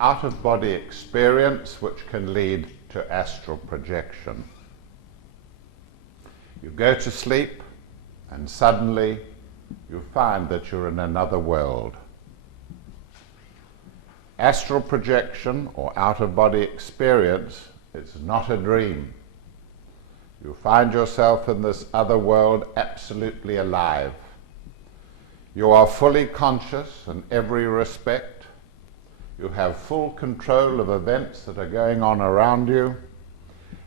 out-of-body experience which can lead to astral projection. You go to sleep and suddenly you find that you're in another world. Astral projection or out-of-body experience is not a dream. You find yourself in this other world absolutely alive. You are fully conscious in every respect. You have full control of events that are going on around you,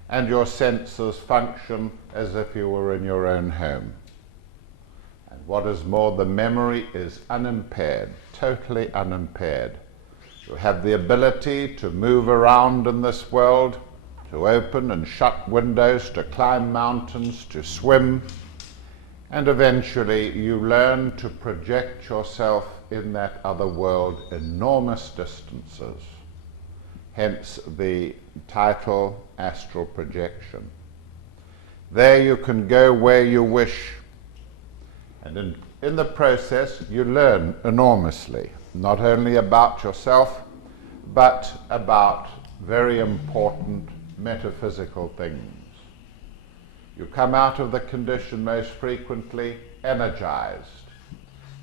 and your senses function as if you were in your own home. And what is more, the memory is unimpaired, totally unimpaired. You have the ability to move around in this world, to open and shut windows, to climb mountains, to swim, and eventually you learn to project yourself in that other world enormous distances. Hence the title, Astral Projection. There you can go where you wish, and in the process you learn enormously, not only about yourself, but about very important metaphysical things. You come out of the condition most frequently energized.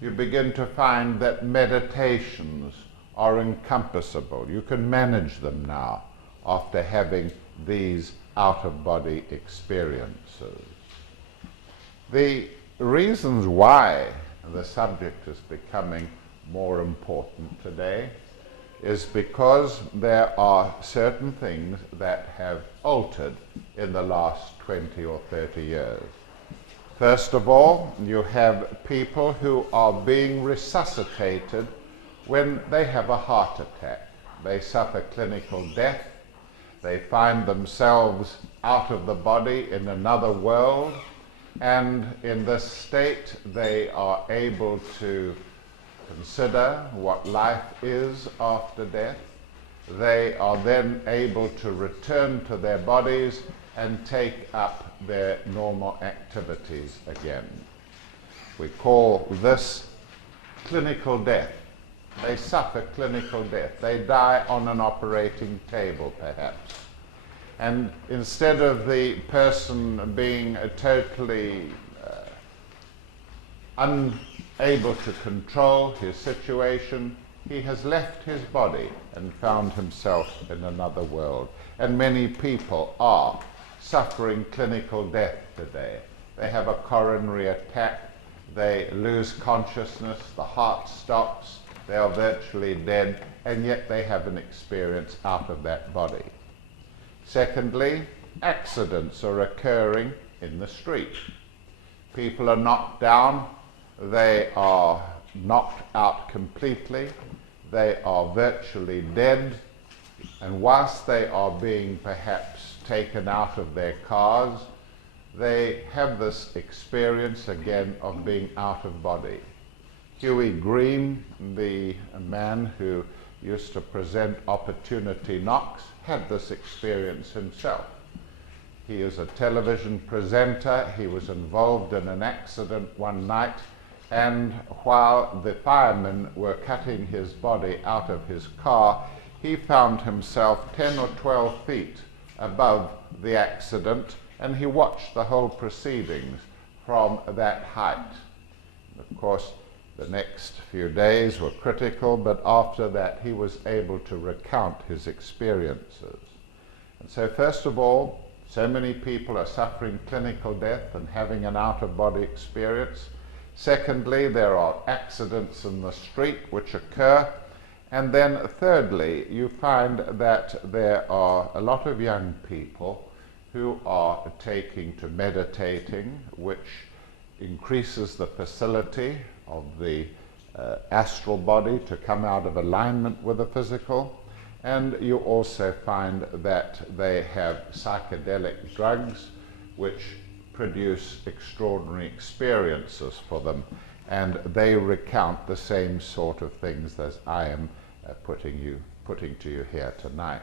You begin to find that meditations are encompassable. You can manage them now after having these out-of-body experiences. The reasons why the subject is becoming more important today is because there are certain things that have altered in the last 20 or 30 years. First of all, you have people who are being resuscitated when they have a heart attack. They suffer clinical death. They find themselves out of the body in another world, and in this state they are able to consider what life is after death. They are then able to return to their bodies and take up their normal activities again. We call this clinical death. They suffer clinical death. They die on an operating table, perhaps. And instead of the person being totally unable to control his situation, he has left his body and found himself in another world. And many people are suffering clinical death today. They have a coronary attack, they lose consciousness, the heart stops, they are virtually dead, and yet they have an experience out of that body. Secondly, accidents are occurring in the street. People are knocked down, they are knocked out completely, they are virtually dead, and whilst they are being perhaps taken out of their cars, they have this experience again of being out of body. Huey Green, the man who used to present Opportunity Knocks, had this experience himself. He is a television presenter. He was involved in an accident one night, and while the firemen were cutting his body out of his car, he found himself 10 or 12 feet above the accident, and he watched the whole proceedings from that height. Of course, the next few days were critical, but after that he was able to recount his experiences. And so first of all, so many people are suffering clinical death and having an out-of-body experience. Secondly, there are accidents in the street which occur. And then thirdly, you find that there are a lot of young people who are taking to meditating, which increases the facility of the astral body to come out of alignment with the physical. And you also find that they have psychedelic drugs which produce extraordinary experiences for them, and they recount the same sort of things as I am putting to you here tonight.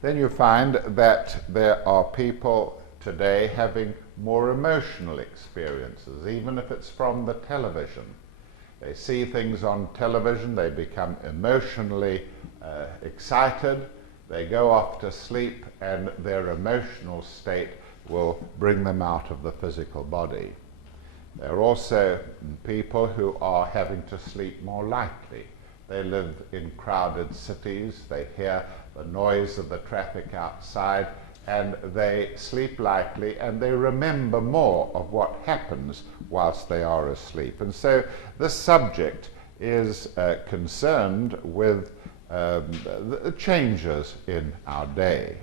Then you find that there are people today having more emotional experiences, even if it's from the television. They see things on television, they become emotionally excited, they go off to sleep, and their emotional state will bring them out of the physical body. There are also people who are having to sleep more lightly. They live in crowded cities, they hear the noise of the traffic outside, and they sleep lightly, and they remember more of what happens whilst they are asleep. And so this subject is concerned with the changes in our day.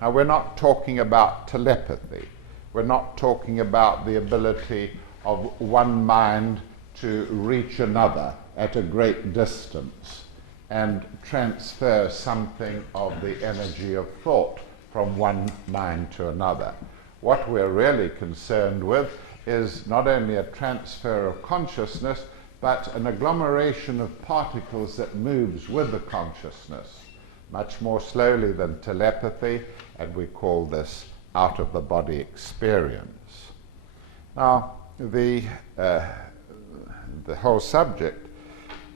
Now, we're not talking about telepathy. We're not talking about the ability of one mind to reach another at a great distance and transfer something of the energy of thought from one mind to another. What we're really concerned with is not only a transfer of consciousness, but an agglomeration of particles that moves with the consciousness, much more slowly than telepathy, and we call this out-of-the-body experience. Now, the whole subject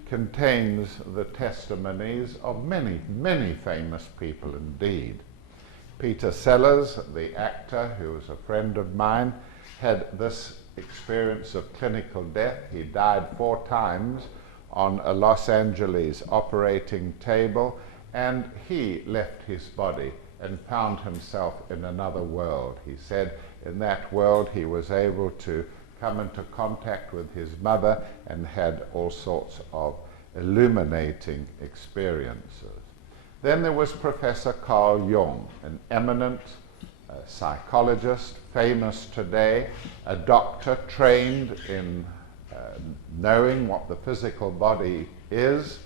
contains the testimonies of many, many famous people indeed. Peter Sellers, the actor, who was a friend of mine, had this experience of clinical death. He died 4 times on a Los Angeles operating table, and he left his body and found himself in another world. He said in that world he was able to come into contact with his mother and had all sorts of illuminating experiences. Then there was Professor Carl Jung, an eminent psychologist, famous today, a doctor trained in knowing what the physical body is,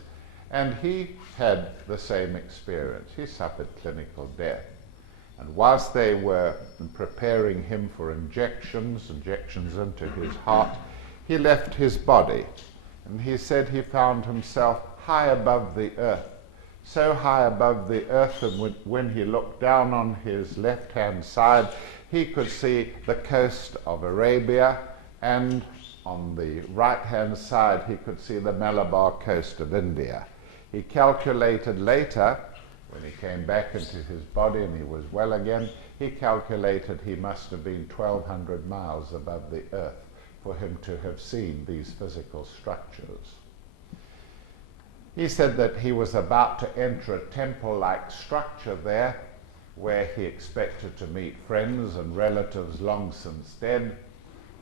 and he had the same experience. He suffered clinical death. And whilst they were preparing him for injections into his heart, he left his body. And he said he found himself high above the earth, so high above the earth that when he looked down on his left-hand side, he could see the coast of Arabia, and on the right-hand side, he could see the Malabar coast of India. He calculated later, when he came back into his body and he was well again, he calculated he must have been 1,200 miles above the earth for him to have seen these physical structures. He said that he was about to enter a temple-like structure there where he expected to meet friends and relatives long since dead,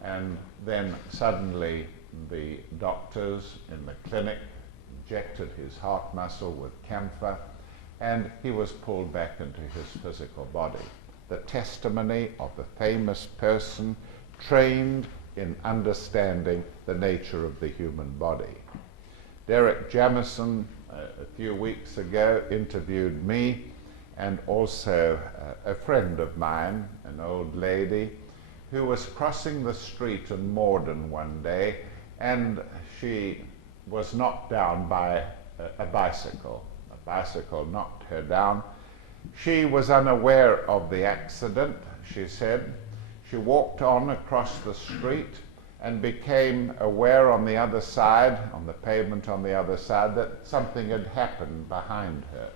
and then suddenly the doctors in the clinic injected his heart muscle with camphor, and he was pulled back into his physical body. The testimony of a famous person trained in understanding the nature of the human body. Derek Jamieson, a few weeks ago, interviewed me and also a friend of mine, an old lady, who was crossing the street in Morden one day, and she was knocked down by a bicycle. A bicycle knocked her down. She was unaware of the accident, she said. She walked on across the street and became aware on the other side, on the pavement on the other side, that something had happened behind her.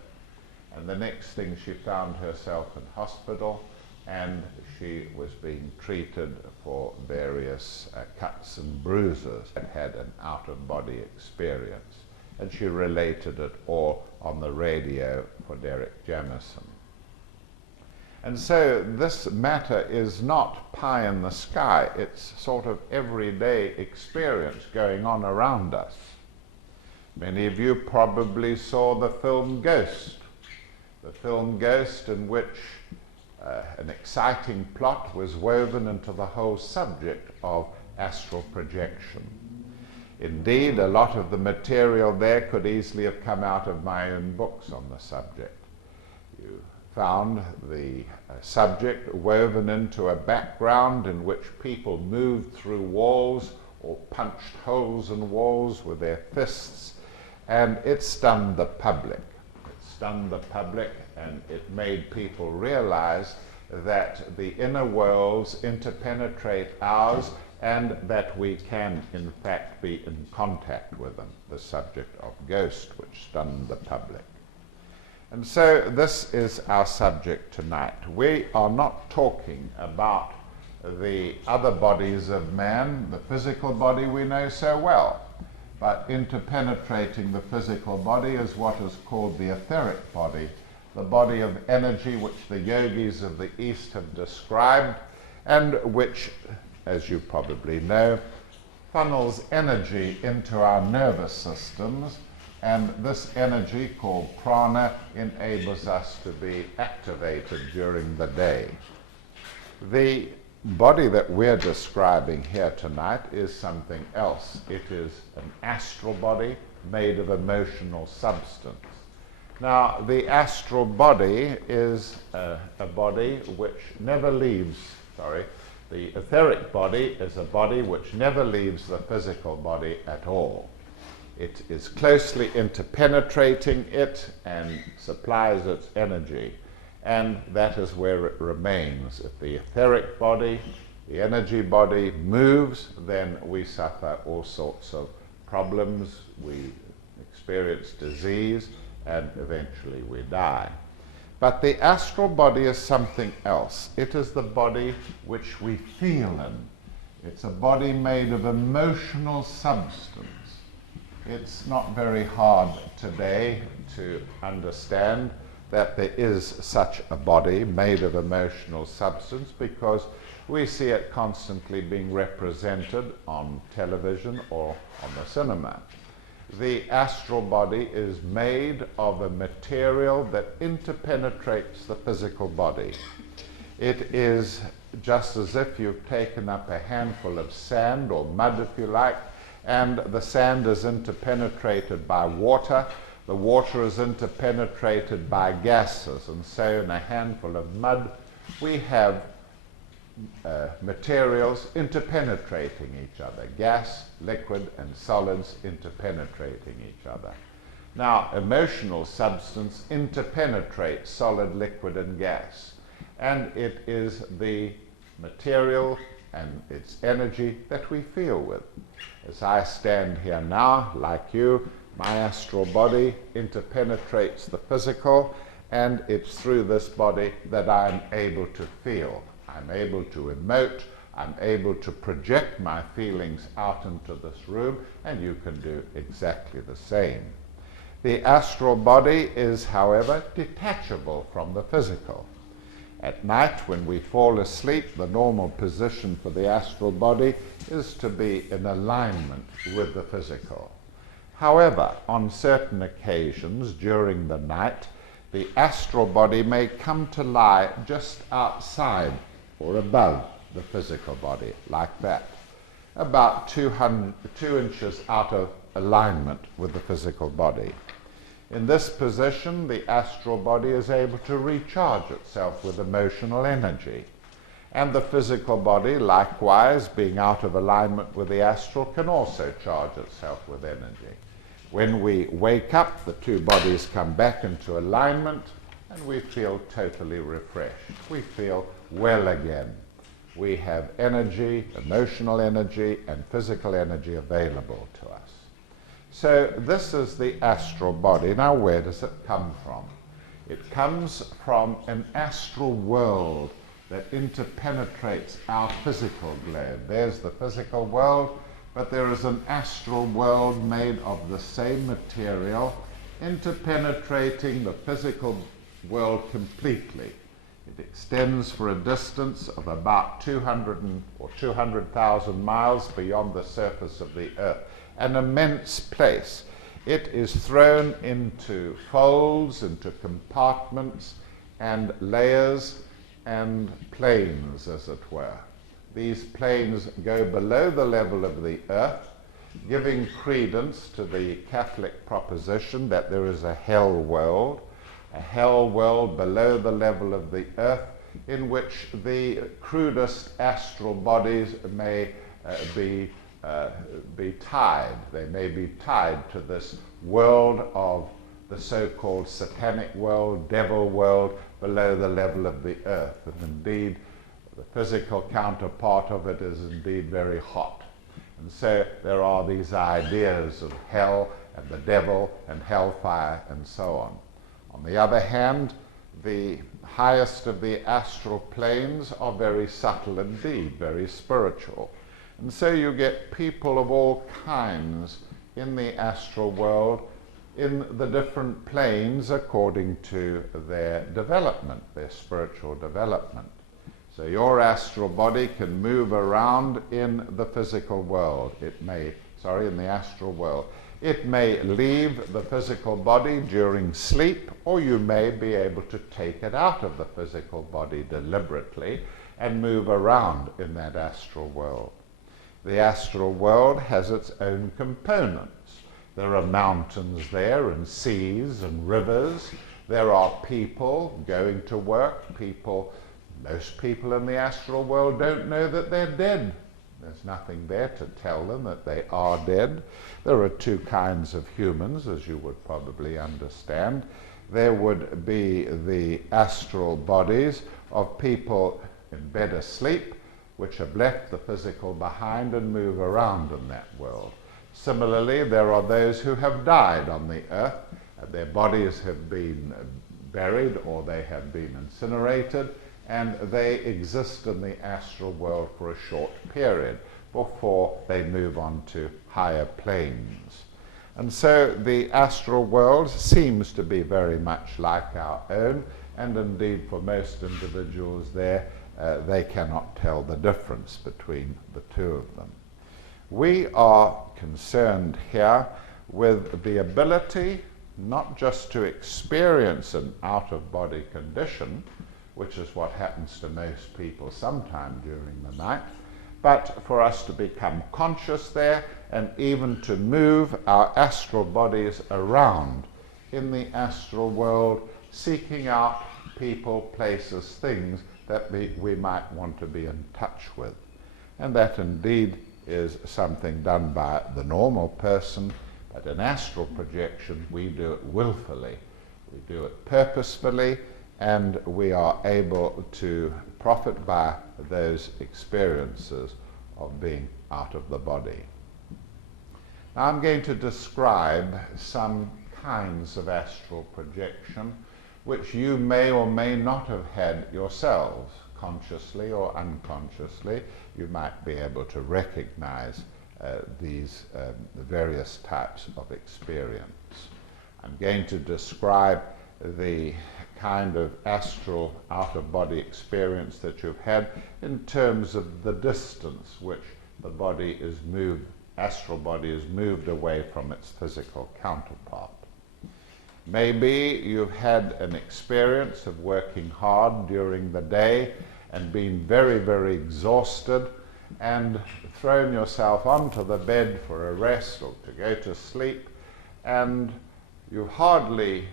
And the next thing, she found herself in hospital, and she was being treated for various cuts and bruises, and had an out-of-body experience. And she related it all on the radio for Derek Jamieson. And so this matter is not pie in the sky. It's sort of everyday experience going on around us. Many of you probably saw the film Ghost. The film Ghost, in which an exciting plot was woven into the whole subject of astral projection. Indeed, a lot of the material there could easily have come out of my own books on the subject. You found the subject woven into a background in which people moved through walls or punched holes in walls with their fists, and it stunned the public. It stunned the public, and it made people realize that the inner worlds interpenetrate ours and that we can in fact be in contact with them, the subject of Ghost, which stunned the public. And so this is our subject tonight. We are not talking about the other bodies of man, the physical body we know so well, but interpenetrating the physical body is what is called the etheric body, the body of energy which the yogis of the East have described, and which, as you probably know, funnels energy into our nervous systems, and this energy, called prana, enables us to be activated during the day. The body that we're describing here tonight is something else. It is an astral body made of emotional substance. Now, the astral body is a body which never leaves, the etheric body is a body which never leaves the physical body at all. It is closely interpenetrating it and supplies its energy, and that is where it remains. If the etheric body, the energy body, moves, then we suffer all sorts of problems, we experience disease, and eventually we die. But the astral body is something else. It is the body which we feel in. It's a body made of emotional substance. It's not very hard today to understand that there is such a body made of emotional substance, because we see it constantly being represented on television or on the cinema. The astral body is made of a material that interpenetrates the physical body. It is just as if you've taken up a handful of sand or mud, if you like, and the sand is interpenetrated by water, the water is interpenetrated by gases, and so in a handful of mud we have materials interpenetrating each other, gas, liquid, and solids interpenetrating each other. Now, emotional substance interpenetrates solid, liquid, and gas, and it is the material and its energy that we feel with. As I stand here now, like you, my astral body interpenetrates the physical, and it's through this body that I'm able to feel. I'm able to emote, I'm able to project my feelings out into this room, and you can do exactly the same. The astral body is, however, detachable from the physical. At night, when we fall asleep, the normal position for the astral body is to be in alignment with the physical. However, on certain occasions during the night, the astral body may come to lie just outside or above the physical body, like that, about 2 inches out of alignment with the physical body. In this position, the astral body is able to recharge itself with emotional energy, and the physical body, likewise, being out of alignment with the astral, can also charge itself with energy. When we wake up, the two bodies come back into alignment, and we feel totally refreshed. We feel well again. We have energy, emotional energy, and physical energy available to us. So this is the astral body. Now, where does it come from? It comes from an astral world that interpenetrates our physical globe. There's the physical world, but there is an astral world made of the same material, interpenetrating the physical world completely. It extends for a distance of about 200,000 miles beyond the surface of the earth, an immense place. It is thrown into folds, into compartments and layers and planes, as it were. These planes go below the level of the earth, giving credence to the Catholic proposition that there is a hell world below the level of the earth, in which the crudest astral bodies may be tied. They may be tied to this world of the so-called satanic world, devil world, below the level of the earth. And indeed, the physical counterpart of it is indeed very hot. And so there are these ideas of hell and the devil and hellfire and so on. On the other hand, the highest of the astral planes are very subtle indeed, very spiritual. And so you get people of all kinds in the astral world in the different planes according to their development, their spiritual development. So your astral body can move around in the physical world. In the astral world. It may leave the physical body during sleep, or you may be able to take it out of the physical body deliberately and move around in that astral world. The astral world has its own components. There are mountains there, and seas and rivers. There are people going to work. Most people in the astral world don't know that they're dead. There's nothing there to tell them that they are dead. There are two kinds of humans, as you would probably understand. There would be the astral bodies of people in bed asleep, which have left the physical behind and move around in that world. Similarly, there are those who have died on the earth, and their bodies have been buried or they have been incinerated, and they exist in the astral world for a short period before they move on to higher planes. And so the astral world seems to be very much like our own, and indeed for most individuals there, they cannot tell the difference between the two of them. We are concerned here with the ability not just to experience an out-of-body condition, which is what happens to most people sometime during the night, but for us to become conscious there and even to move our astral bodies around in the astral world, seeking out people, places, things that we might want to be in touch with. And that indeed is something done by the normal person, but in astral projection we do it willfully. We do it purposefully, and we are able to profit by those experiences of being out of the body. Now I'm going to describe some kinds of astral projection which you may or may not have had yourselves, consciously or unconsciously. You might be able to recognize these various types of experience. I'm going to describe the kind of astral out-of-body experience that you've had in terms of the distance which the body is moved, astral body is moved away from its physical counterpart. Maybe you've had an experience of working hard during the day and been very, very exhausted and thrown yourself onto the bed for a rest or to go to sleep, and you've hardly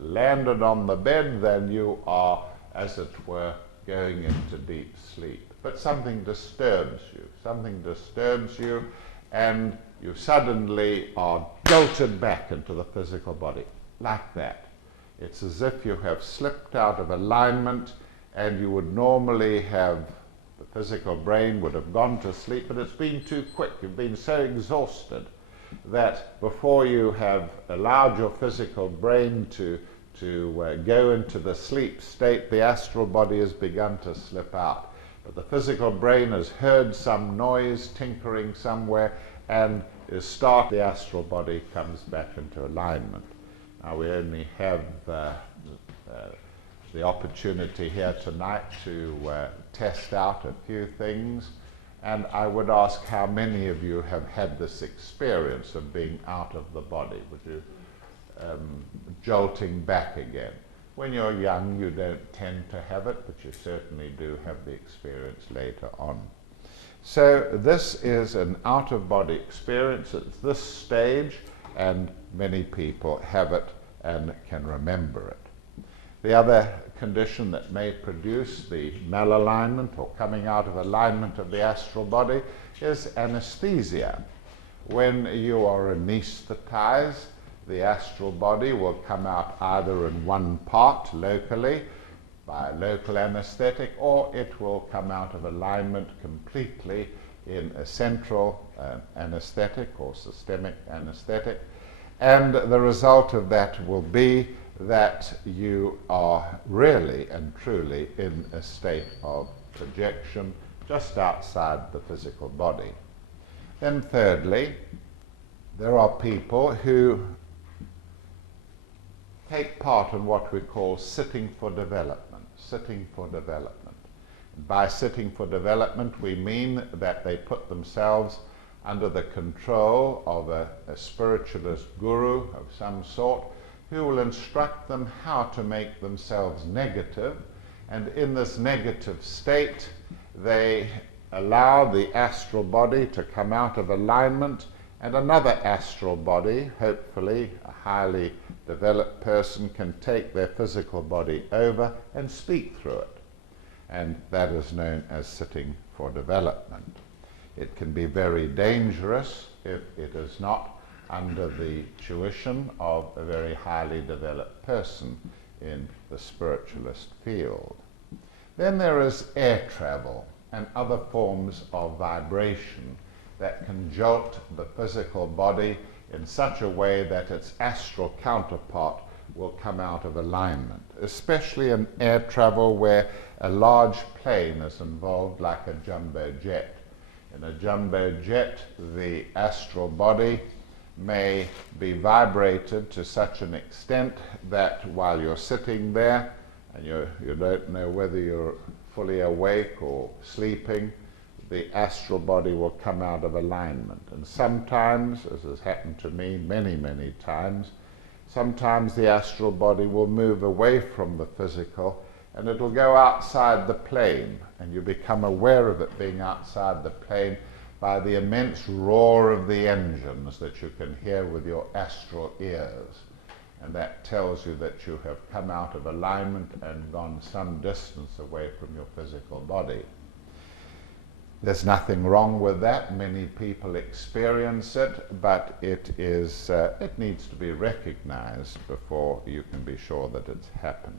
landed on the bed, then you are, as it were, going into deep sleep. But something disturbs you, and you suddenly are jolted back into the physical body, like that. It's as if you have slipped out of alignment, and you would normally have, the physical brain would have gone to sleep, but it's been too quick. You've been so exhausted that before you have allowed your physical brain to go into the sleep state, the astral body has begun to slip out. But the physical brain has heard some noise tinkering somewhere and the astral body comes back into alignment. Now we only have the opportunity here tonight to test out a few things, and I would ask how many of you have had this experience of being out of the body, which is jolting back again. When you're young, you don't tend to have it, but you certainly do have the experience later on. So this is an out-of-body experience at this stage, and many people have it and can remember it. The other condition that may produce the malalignment or coming out of alignment of the astral body is anesthesia. When you are anesthetized, the astral body will come out either in one part locally by a local anesthetic, or it will come out of alignment completely in a central anesthetic or systemic anesthetic. And the result of that will be that you are really and truly in a state of projection just outside the physical body. Then thirdly, there are people who take part in what we call sitting for development, sitting for development. By sitting for development, we mean that they put themselves under the control of a spiritualist guru of some sort who will instruct them how to make themselves negative, and in this negative state they allow the astral body to come out of alignment, and another astral body, hopefully a highly developed person, can take their physical body over and speak through it. And that is known as sitting for development. It can be very dangerous if it is not under the tuition of a very highly developed person in the spiritualist field. Then there is air travel and other forms of vibration that can jolt the physical body in such a way that its astral counterpart will come out of alignment, especially in air travel where a large plane is involved, like a jumbo jet. In a jumbo jet, the astral body may be vibrated to such an extent that while you're sitting there and you don't know whether you're fully awake or sleeping, the astral body will come out of alignment. And sometimes, as has happened to me many, many times, sometimes the astral body will move away from the physical and it'll go outside the plane, and you become aware of it being outside the plane by the immense roar of the engines that you can hear with your astral ears. And that tells you that you have come out of alignment and gone some distance away from your physical body. There's nothing wrong with that. Many people experience it, but it needs to be recognized before you can be sure that it's happened.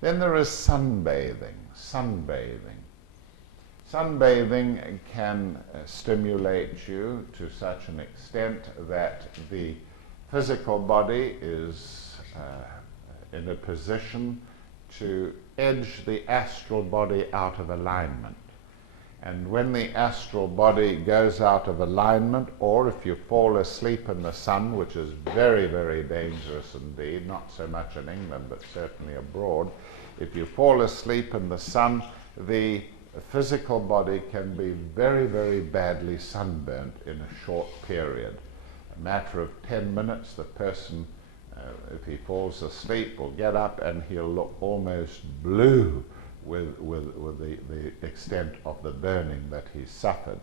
Then there is sunbathing. Sunbathing can stimulate you to such an extent that the physical body is in a position to edge the astral body out of alignment. And when the astral body goes out of alignment, or if you fall asleep in the sun, which is very, very dangerous indeed, not so much in England, but certainly abroad, if you fall asleep in the sun, the physical body can be very, very badly sunburnt in a short period. A matter of 10 minutes, the person, if he falls asleep, will get up and he'll look almost blue with the extent of the burning that he suffered,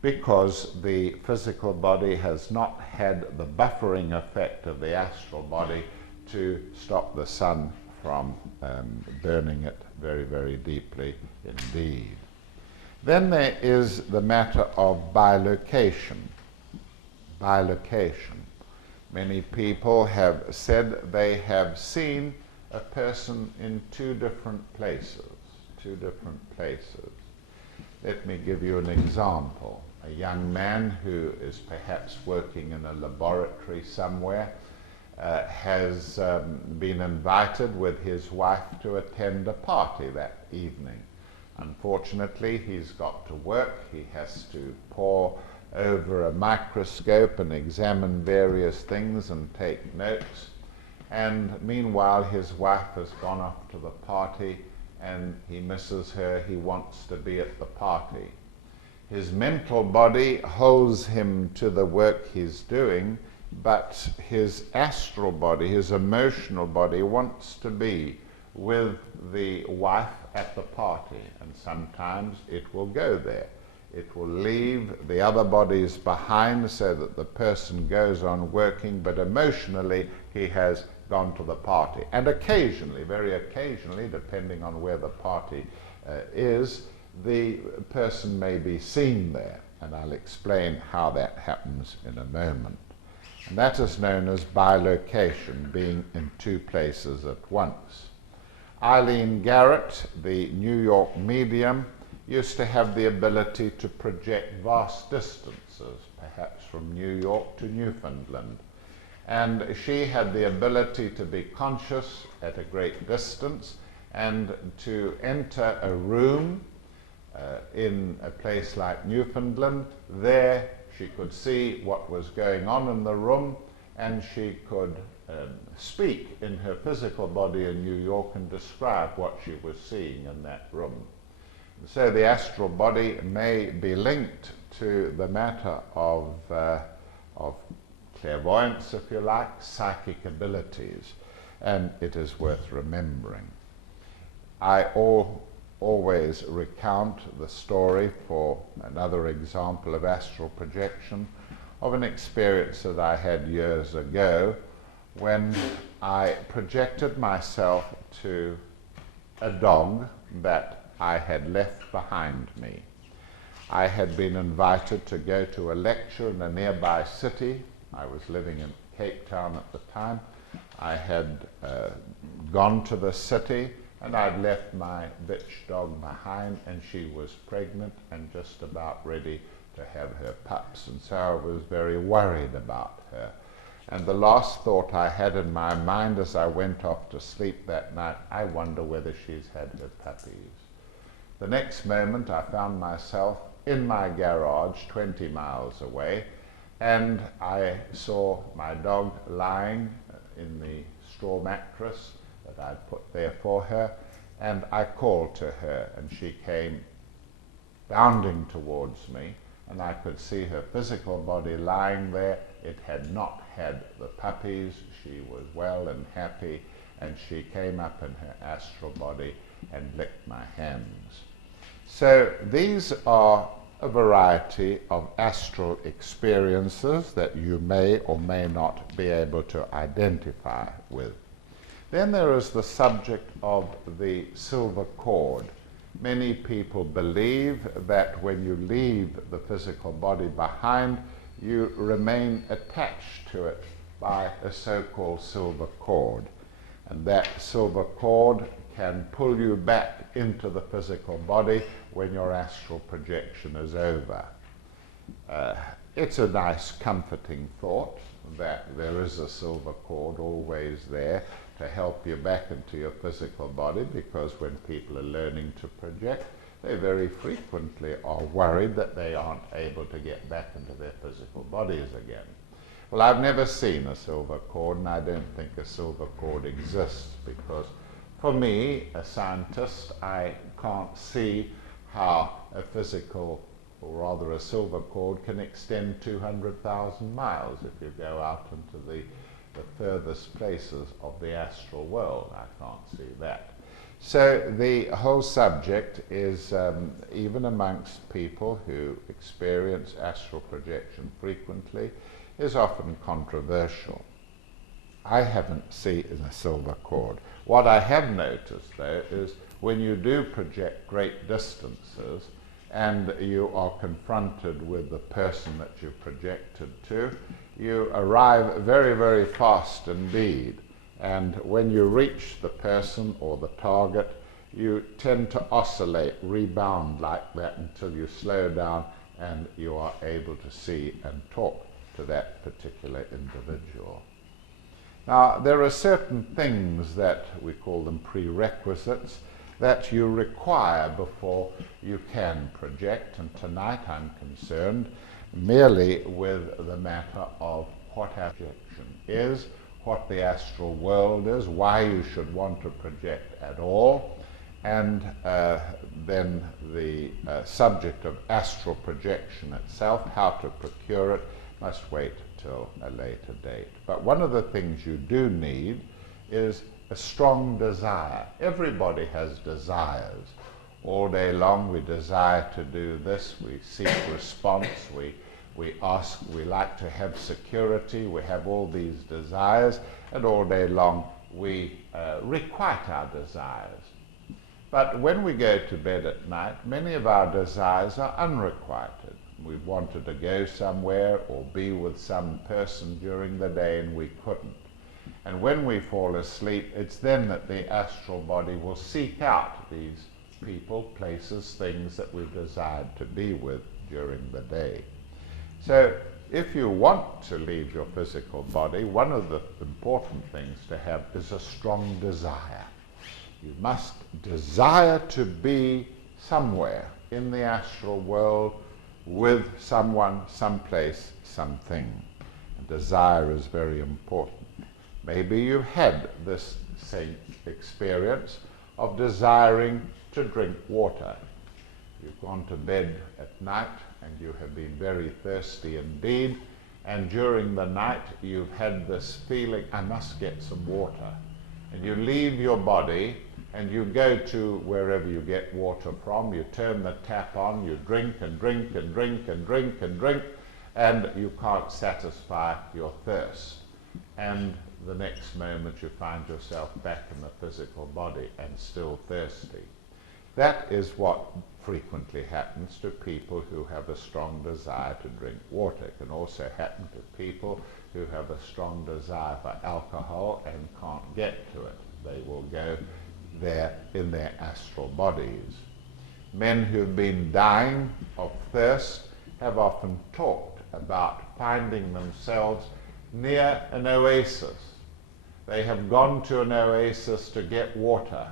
because the physical body has not had the buffering effect of the astral body to stop the sun from burning it very, very deeply indeed. Then there is the matter of bilocation. Bilocation. Many people have said they have seen a person in two different places. Let me give you an example. A young man who is perhaps working in a laboratory somewhere has been invited with his wife to attend a party that evening. Unfortunately, he's got to work. He has to pore over a microscope and examine various things and take notes. And meanwhile, his wife has gone off to the party and he misses her. He wants to be at the party. His mental body holds him to the work he's doing, but his astral body, his emotional body, wants to be with the wife at the party, and sometimes it will go there. It will leave the other bodies behind so that the person goes on working, but emotionally he has gone to the party. And occasionally, very occasionally, depending on where the party is, the person may be seen there, and I'll explain how that happens in a moment. And that is known as bilocation, being in two places at once. Eileen Garrett, the New York medium, used to have the ability to project vast distances, perhaps from New York to Newfoundland. And she had the ability to be conscious at a great distance and to enter a room in a place like Newfoundland. There she could see what was going on in the room, and she could speak in her physical body in New York and describe what she was seeing in that room. So the astral body may be linked to the matter of clairvoyance, if you like, psychic abilities, and it is worth remembering. I always recount the story, for another example of astral projection, of an experience that I had years ago when I projected myself to a dog that I had left behind me. I had been invited to go to a lecture in a nearby city. I was living in Cape Town at the time. I had gone to the city, and I'd left my bitch dog behind, and she was pregnant and just about ready to have her pups, and so I was very worried about her. And the last thought I had in my mind as I went off to sleep that night, I wonder whether she's had her puppies. The next moment I found myself in my garage 20 miles away, and I saw my dog lying in the straw mattress that I'd put there for her, and I called to her, and she came bounding towards me, and I could see her physical body lying there. It had not had the puppies. She was well and happy, and she came up in her astral body and licked my hands. So these are a variety of astral experiences that you may or may not be able to identify with. Then there is the subject of the silver cord. Many people believe that when you leave the physical body behind, you remain attached to it by a so-called silver cord. And that silver cord can pull you back into the physical body when your astral projection is over. It's a nice, comforting thought that there is a silver cord always there to help you back into your physical body, because when people are learning to project, they very frequently are worried that they aren't able to get back into their physical bodies again. Well, I've never seen a silver cord, and I don't think a silver cord exists, because for me, a scientist, I can't see how a physical, or rather a silver cord, can extend 200,000 miles if you go out into the furthest places of the astral world. I can't see that. So the whole subject is, even amongst people who experience astral projection frequently, is often controversial. I haven't seen a silver cord. What I have noticed, though, is when you do project great distances and you are confronted with the person that you projected to, you arrive very, very fast indeed. And when you reach the person or the target, you tend to oscillate, rebound like that until you slow down and you are able to see and talk to that particular individual. Now, there are certain things that we call them prerequisites that you require before you can project, and tonight I'm concerned merely with the matter of what projection is, what the astral world is, why you should want to project at all, and then the subject of astral projection itself, how to procure it, must wait till a later date. But one of the things you do need is a strong desire. Everybody has desires. All day long we desire to do this, we seek response, we ask, we like to have security, we have all these desires, and all day long we requite our desires. But when we go to bed at night, many of our desires are unrequited. We wanted to go somewhere or be with some person during the day and we couldn't. And when we fall asleep, it's then that the astral body will seek out these people, places, things that we've desired to be with during the day. So if you want to leave your physical body, one of the important things to have is a strong desire. You must desire to be somewhere in the astral world with someone, someplace, something. And desire is very important. Maybe you've had this same experience of desiring to drink water. You've gone to bed at night and you have been very thirsty indeed, and during the night you've had this feeling, I must get some water. And you leave your body and you go to wherever you get water from, you turn the tap on, you drink and drink and drink and drink and drink, and you can't satisfy your thirst. And the next moment you find yourself back in the physical body and still thirsty. That is what frequently happens to people who have a strong desire to drink water. It can also happen to people who have a strong desire for alcohol and can't get to it. They will go there in their astral bodies. Men who've been dying of thirst have often talked about finding themselves near an oasis. They have gone to an oasis to get water,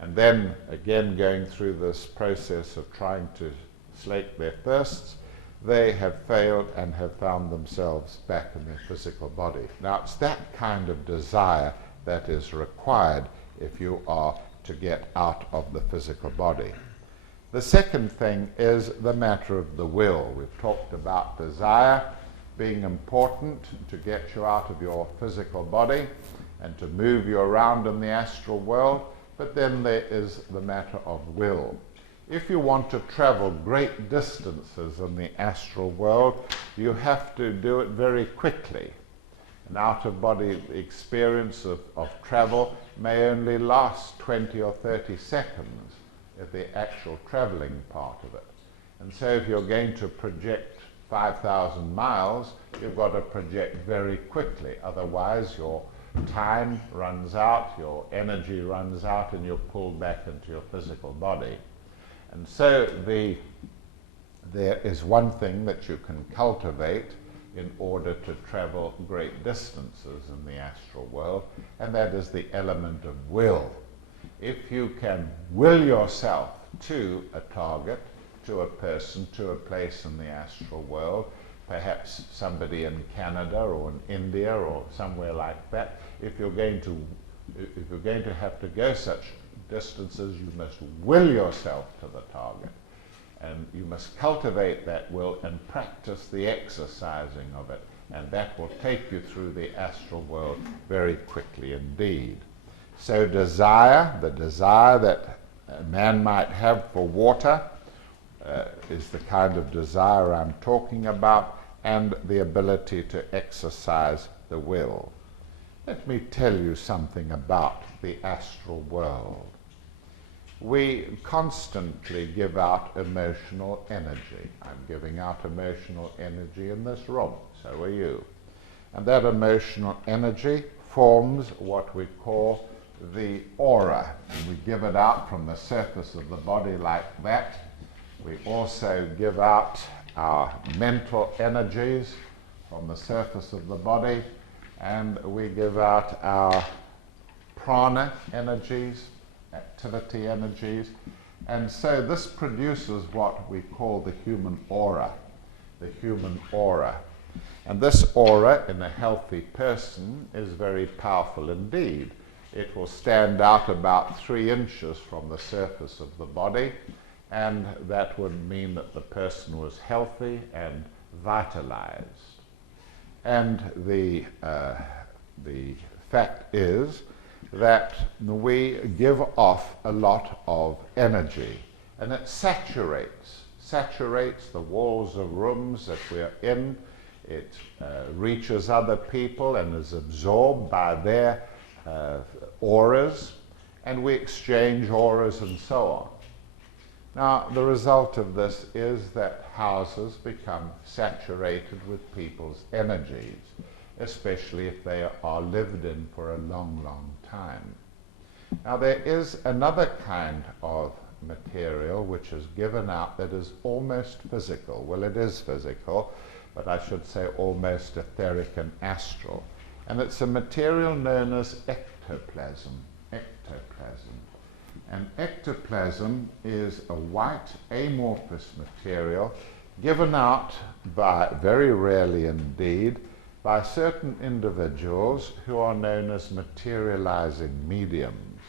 and then again going through this process of trying to slake their thirsts, they have failed and have found themselves back in their physical body. Now it's that kind of desire that is required if you are to get out of the physical body. The second thing is the matter of the will. We've talked about desire being important to get you out of your physical body and to move you around in the astral world, but then there is the matter of will. If you want to travel great distances in the astral world, you have to do it very quickly. An out-of-body experience of travel may only last 20 or 30 seconds at the actual traveling part of it. And so if you're going to project 5,000 miles, you've got to project very quickly. Otherwise, your time runs out, your energy runs out, and you're pulled back into your physical body. And so there is one thing that you can cultivate in order to travel great distances in the astral world, and that is the element of will. If you can will yourself to a target, to a person, to a place in the astral world, perhaps somebody in Canada or in India or somewhere like that, if you're going to have to go such distances, you must will yourself to the target. And you must cultivate that will and practice the exercising of it. And that will take you through the astral world very quickly indeed. So desire, the desire that a man might have for water, is the kind of desire I'm talking about, and the ability to exercise the will. Let me tell you something about the astral world. We constantly give out emotional energy. I'm giving out emotional energy in this room, so are you. And that emotional energy forms what we call the aura. And we give it out from the surface of the body like that. We also give out our mental energies from the surface of the body, and we give out our prana energies, activity energies, and so this produces what we call the human aura. The human aura. And this aura in a healthy person is very powerful indeed. It will stand out about 3 inches from the surface of the body, and that would mean that the person was healthy and vitalized. And the fact is that we give off a lot of energy, and it saturates the walls of rooms that we're in. It reaches other people and is absorbed by their auras, and we exchange auras and so on. Now, the result of this is that houses become saturated with people's energies. especially if they are lived in for a long, long time. Now, there is another kind of material which is given out that is almost physical. Well, it is physical, but I should say almost etheric and astral. And it's a material known as ectoplasm. Ectoplasm. And ectoplasm is a white amorphous material given out by, very rarely indeed, by certain individuals who are known as materializing mediums.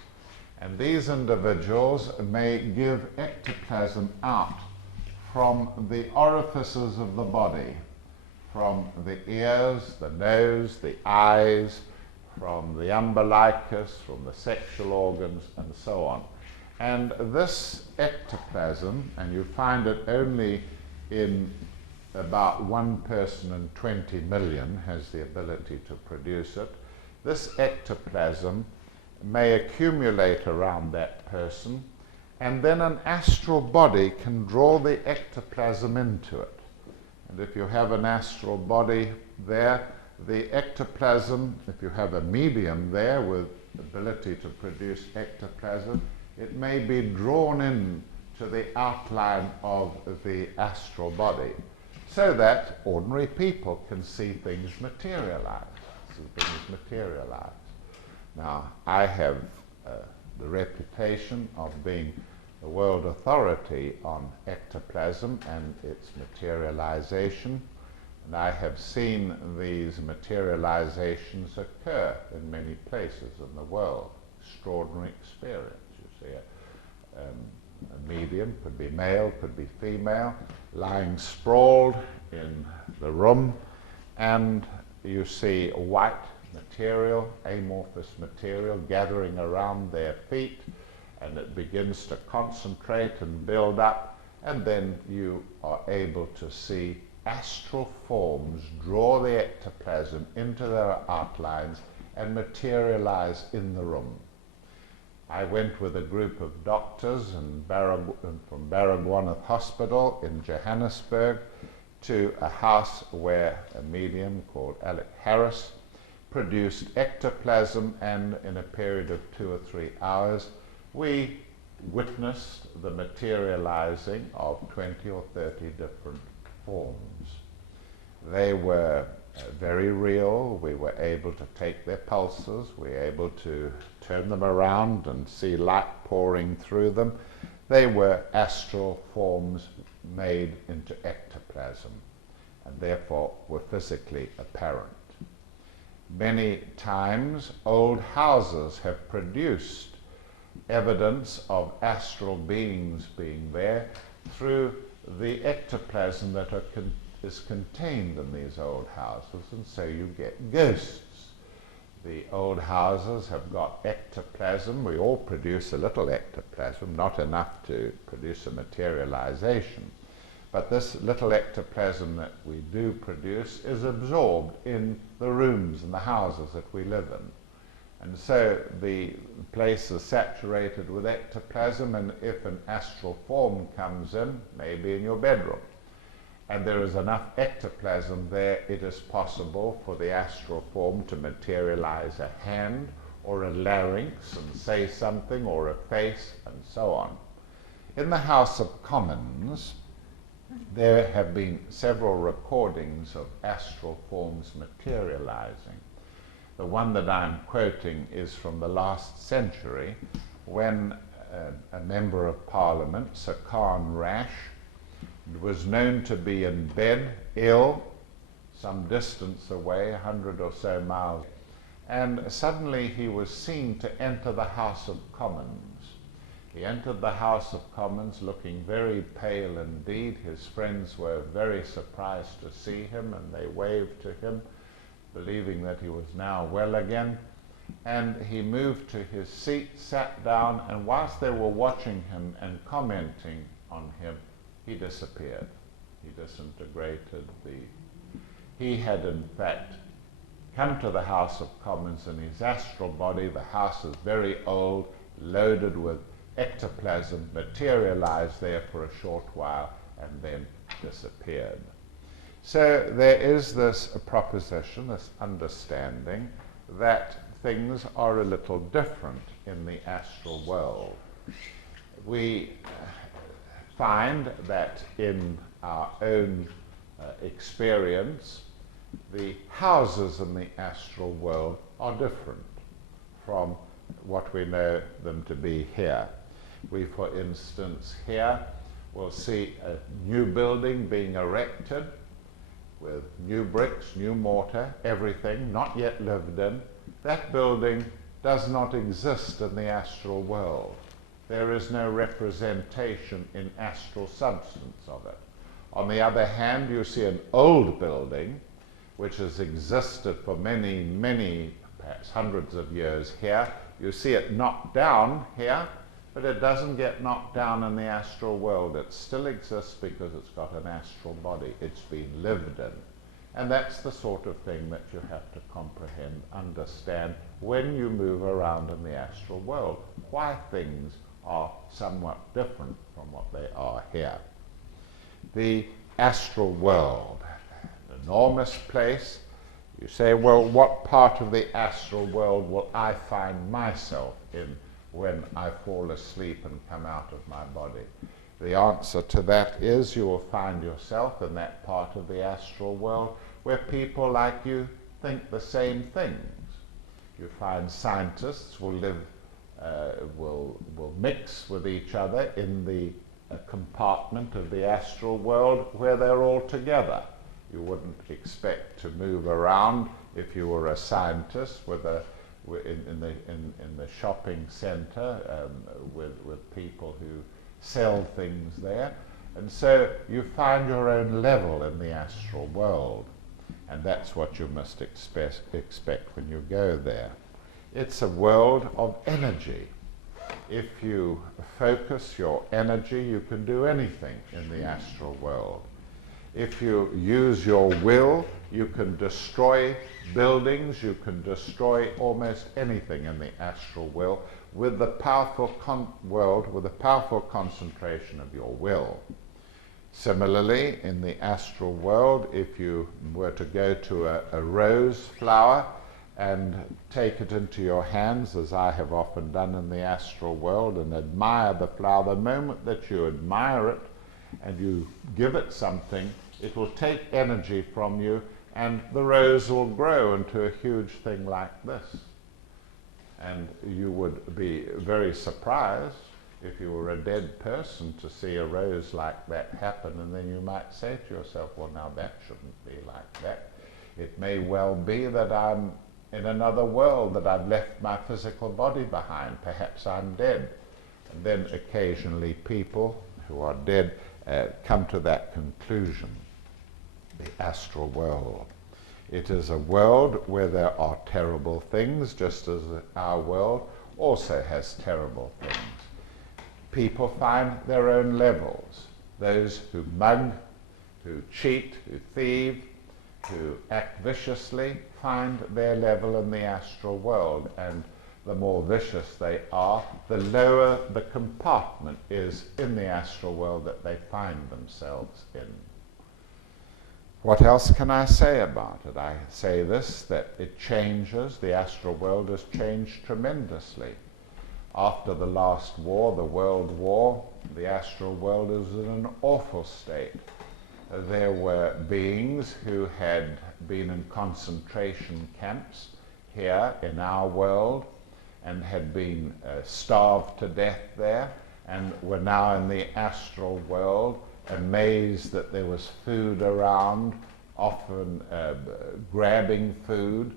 And these individuals may give ectoplasm out from the orifices of the body, from the ears, the nose, the eyes, from the umbilicus, from the sexual organs, and so on. And this ectoplasm, and you find it only in about 1 person in 20 million has the ability to produce it. This ectoplasm may accumulate around that person, and then an astral body can draw the ectoplasm into it. And if you have an astral body there, the ectoplasm, if you have a medium there with ability to produce ectoplasm, it may be drawn in to the outline of the astral body, so that ordinary people can see things materialize. Now, I have the reputation of being the world authority on ectoplasm and its materialization, and I have seen these materializations occur in many places in the world. Extraordinary experience, you see. A medium, could be male, could be female, lying sprawled in the room, and you see white material, amorphous material, gathering around their feet, and it begins to concentrate and build up, and then you are able to see astral forms draw the ectoplasm into their outlines and materialize in the room. I went with a group of doctors from Baragwanath Hospital in Johannesburg to a house where a medium called Alec Harris produced ectoplasm, and in a period of 2 or 3 hours we witnessed the materializing of 20 or 30 different forms. They were very real. We were able to take their pulses, we were able to turn them around and see light pouring through them. They were astral forms made into ectoplasm, and therefore were physically apparent. Many times old houses have produced evidence of astral beings being there through the ectoplasm that is contained in these old houses, and so you get ghosts. The old houses have got ectoplasm. We all produce a little ectoplasm, not enough to produce a materialization. But this little ectoplasm that we do produce is absorbed in the rooms and the houses that we live in. And so the place is saturated with ectoplasm, and if an astral form comes in, maybe in your bedroom, and there is enough ectoplasm there, it is possible for the astral form to materialize a hand or a larynx and say something, or a face, and so on. In the House of Commons, there have been several recordings of astral forms materializing. The one that I'm quoting is from the last century, when a member of Parliament, Sir Khan Rash, was known to be in bed, ill, some distance away, 100 or so miles, and suddenly he was seen to enter the House of Commons. He entered the House of Commons looking very pale indeed. His friends were very surprised to see him, and they waved to him, believing that he was now well again. And he moved to his seat, sat down, and whilst they were watching him and commenting on him, he disappeared. He disintegrated. He had in fact come to the House of Commons in his astral body. The house is very old, loaded with ectoplasm, materialized there for a short while, and then disappeared. So there is this proposition, this understanding that things are a little different in the astral world. We find that in our own experience, the houses in the astral world are different from what we know them to be here. We, for instance, here will see a new building being erected with new bricks, new mortar, everything, not yet lived in. That building does not exist in the astral world. There is no representation in astral substance of it. On the other hand, you see an old building which has existed for many, many, perhaps hundreds of years here. You see it knocked down here, but it doesn't get knocked down in the astral world. It still exists because it's got an astral body. It's been lived in. And that's the sort of thing that you have to comprehend, understand when you move around in the astral world, why things are somewhat different from what they are here. The astral world, an enormous place. You say, well, what part of the astral world will I find myself in when I fall asleep and come out of my body? The answer to that is you will find yourself in that part of the astral world where people like you think the same things. You find scientists will live, will mix with each other in the compartment of the astral world where they're all together. You wouldn't expect to move around if you were a scientist with in the shopping center with people who sell things there. And so you find your own level in the astral world. And that's what you must expect when you go there. It's a world of energy. If you focus your energy, you can do anything in the astral world. If you use your will, you can destroy buildings, you can destroy almost anything in the astral world with the powerful with a powerful concentration of your will. Similarly, in the astral world, if you were to go to a rose flower and take it into your hands, as I have often done in the astral world, and admire the flower, the moment that you admire it and you give it something, it will take energy from you and the rose will grow into a huge thing like this. And you would be very surprised if you were a dead person to see a rose like that happen, and then you might say to yourself, well, now that shouldn't be like that. It may well be that I'm in another world, that I've left my physical body behind. Perhaps I'm dead. And then occasionally people who are dead come to that conclusion. The astral world. It is a world where there are terrible things, just as our world also has terrible things. People find their own levels. Those who mug, who cheat, who thieve, who act viciously, find their level in the astral world. And the more vicious they are, the lower the compartment is in the astral world that they find themselves in. What else can I say about it? I say this, that it changes. The astral world has changed tremendously. After the last war, the World War, the astral world is in an awful state. There were beings who had been in concentration camps here in our world and had been starved to death there, and were now in the astral world, amazed that there was food around, often grabbing food,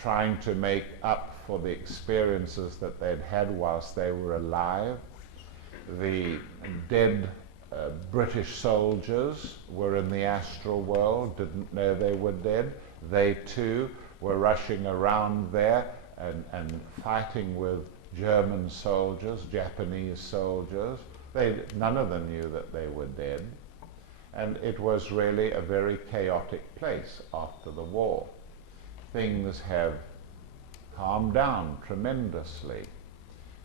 trying to make up for the experiences that they'd had whilst they were alive. The dead British soldiers were in the astral world, didn't know they were dead. They too were rushing around there and fighting with German soldiers, Japanese soldiers. None of them knew that they were dead. And it was really a very chaotic place after the war. Things have calmed down tremendously.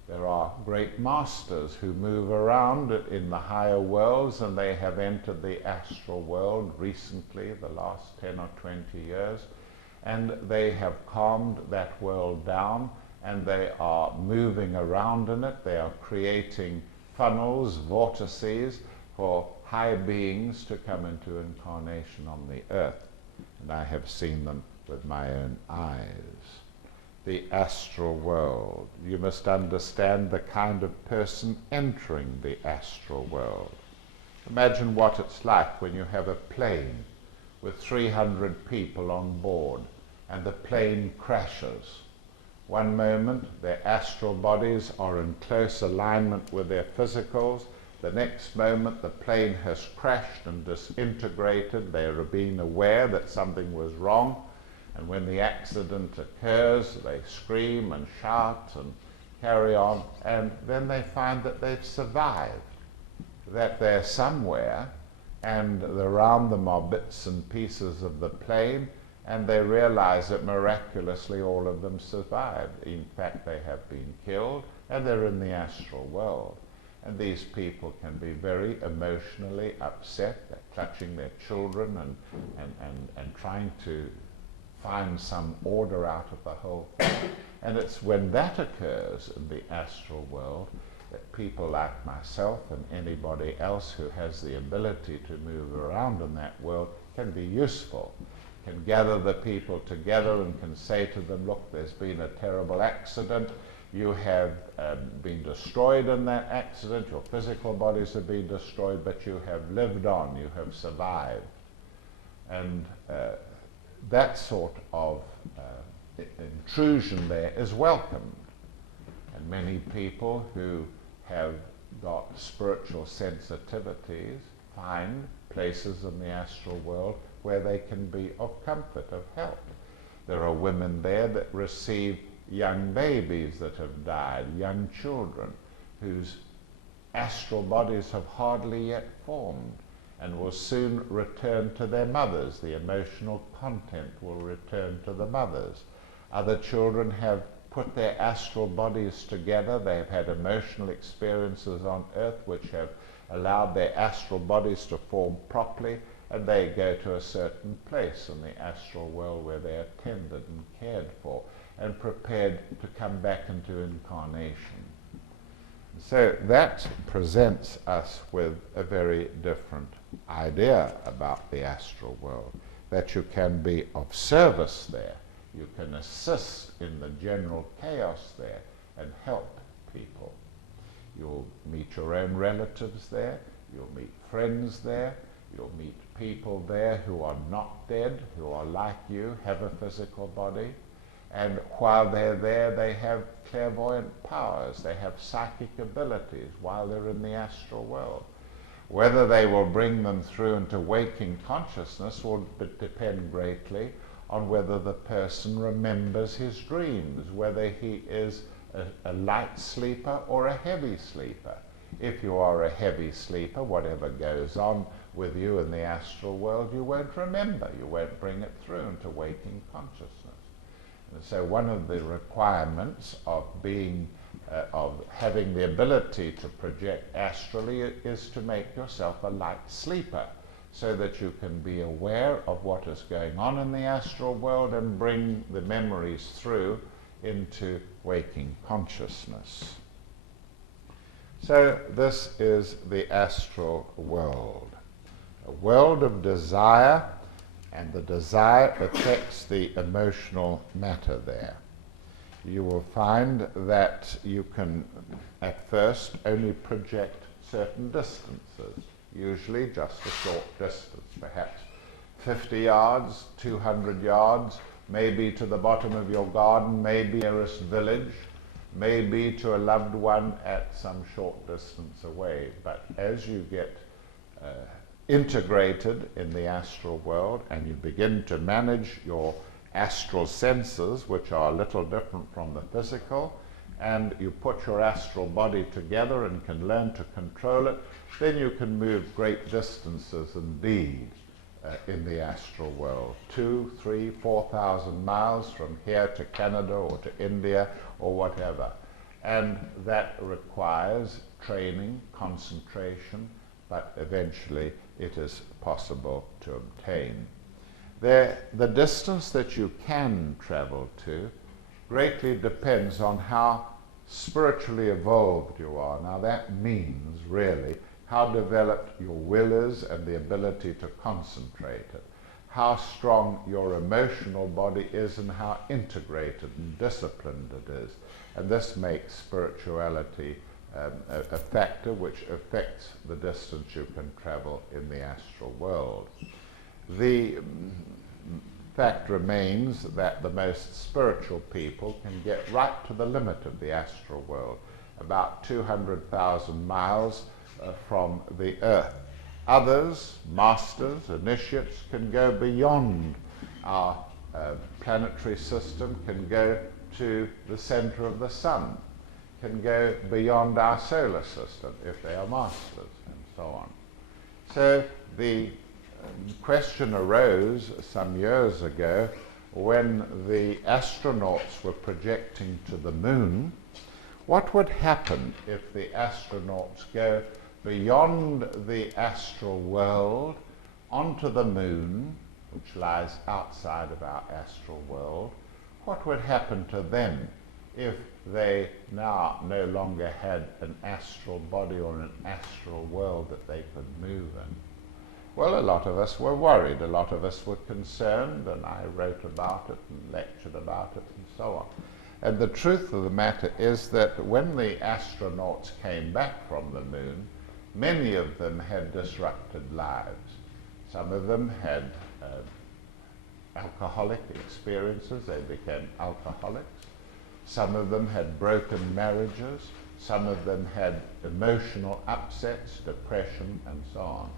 There are great masters who move around in the higher worlds, and they have entered the astral world recently, the last 10 or 20 years, and they have calmed that world down, and they are moving around in it. They are creating funnels, vortices for high beings to come into incarnation on the earth. And I have seen them with my own eyes. The astral world. You must understand the kind of person entering the astral world. Imagine what it's like when you have a plane with 300 people on board and the plane crashes. One moment their astral bodies are in close alignment with their physicals. The next moment the plane has crashed and disintegrated. They are being aware that something was wrong. And when the accident occurs, they scream and shout and carry on, and then they find that they've survived, that they're somewhere, and around them are bits and pieces of the plane, and they realize that miraculously all of them survived. In fact, they have been killed, and they're in the astral world. And these people can be very emotionally upset. They're clutching their children and trying to find some order out of the whole thing. And it's when that occurs in the astral world that people like myself and anybody else who has the ability to move around in that world can be useful, can gather the people together and can say to them, look, there's been a terrible accident, you have been destroyed in that accident, your physical bodies have been destroyed, but you have lived on, you have survived. And that sort of intrusion there is welcomed. And many people who have got spiritual sensitivities find places in the astral world where they can be of comfort, of help. There are women there that receive young babies that have died, young children whose astral bodies have hardly yet formed and will soon return to their mothers. The emotional content will return to the mothers. Other children have put their astral bodies together. They have had emotional experiences on earth which have allowed their astral bodies to form properly, and they go to a certain place in the astral world where they are tended and cared for and prepared to come back into incarnation. So that presents us with a very different idea about the astral world, that you can be of service there, you can assist in the general chaos there and help people. You'll meet your own relatives there, you'll meet friends there, you'll meet people there who are not dead, who are like you, have a physical body, and while they're there they have clairvoyant powers, they have psychic abilities while they're in the astral world. Whether they will bring them through into waking consciousness will depend greatly on whether the person remembers his dreams, whether he is a light sleeper or a heavy sleeper. If you are a heavy sleeper, whatever goes on with you in the astral world, you won't remember, you won't bring it through into waking consciousness. And so one of the requirements of having the ability to project astrally is to make yourself a light sleeper, so that you can be aware of what is going on in the astral world and bring the memories through into waking consciousness. So this is the astral world, a world of desire, and the desire affects the emotional matter there. You will find that you can at first only project certain distances, usually just a short distance, perhaps 50 yards, 200 yards, maybe to the bottom of your garden, maybe nearest village, maybe to a loved one at some short distance away. But as you get integrated in the astral world and you begin to manage your astral senses, which are a little different from the physical, and you put your astral body together and can learn to control it, then you can move great distances indeed in the astral world, 2,000, 3,000, 4,000 miles from here to Canada or to India or whatever. and that requires training, concentration, but eventually it is possible to obtain. The distance that you can travel to greatly depends on how spiritually evolved you are. Now that means really how developed your will is and the ability to concentrate it, how strong your emotional body is and how integrated and disciplined it is. And this makes spirituality a factor which affects the distance you can travel in the astral world. The fact remains that the most spiritual people can get right to the limit of the astral world, about 200,000 miles from the earth. Others, masters, initiates, can go beyond our planetary system, can go to the center of the sun, can go beyond our solar system if they are masters, and so on. So the question arose some years ago when the astronauts were projecting to the moon. What would happen if the astronauts go beyond the astral world onto the moon, which lies outside of our astral world? What would happen to them if they now no longer had an astral body or an astral world that they could move in? Well, a lot of us were worried, a lot of us were concerned, and I wrote about it and lectured about it and so on. And the truth of the matter is that when the astronauts came back from the moon, many of them had disrupted lives. Some of them had alcoholic experiences, they became alcoholics. Some of them had broken marriages. Some of them had emotional upsets, depression, and so on.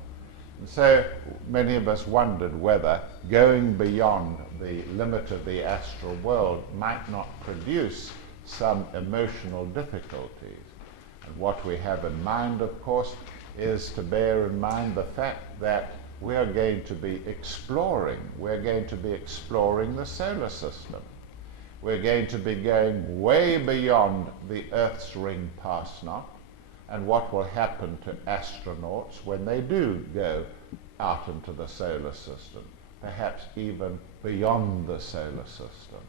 And so many of us wondered whether going beyond the limit of the astral world might not produce some emotional difficulties. And what we have in mind, of course, is to bear in mind the fact that we are going to be exploring. We're going to be exploring the solar system. We're going to be going way beyond the Earth's ring pass knot, and what will happen to astronauts when they do go out into the solar system, perhaps even beyond the solar system.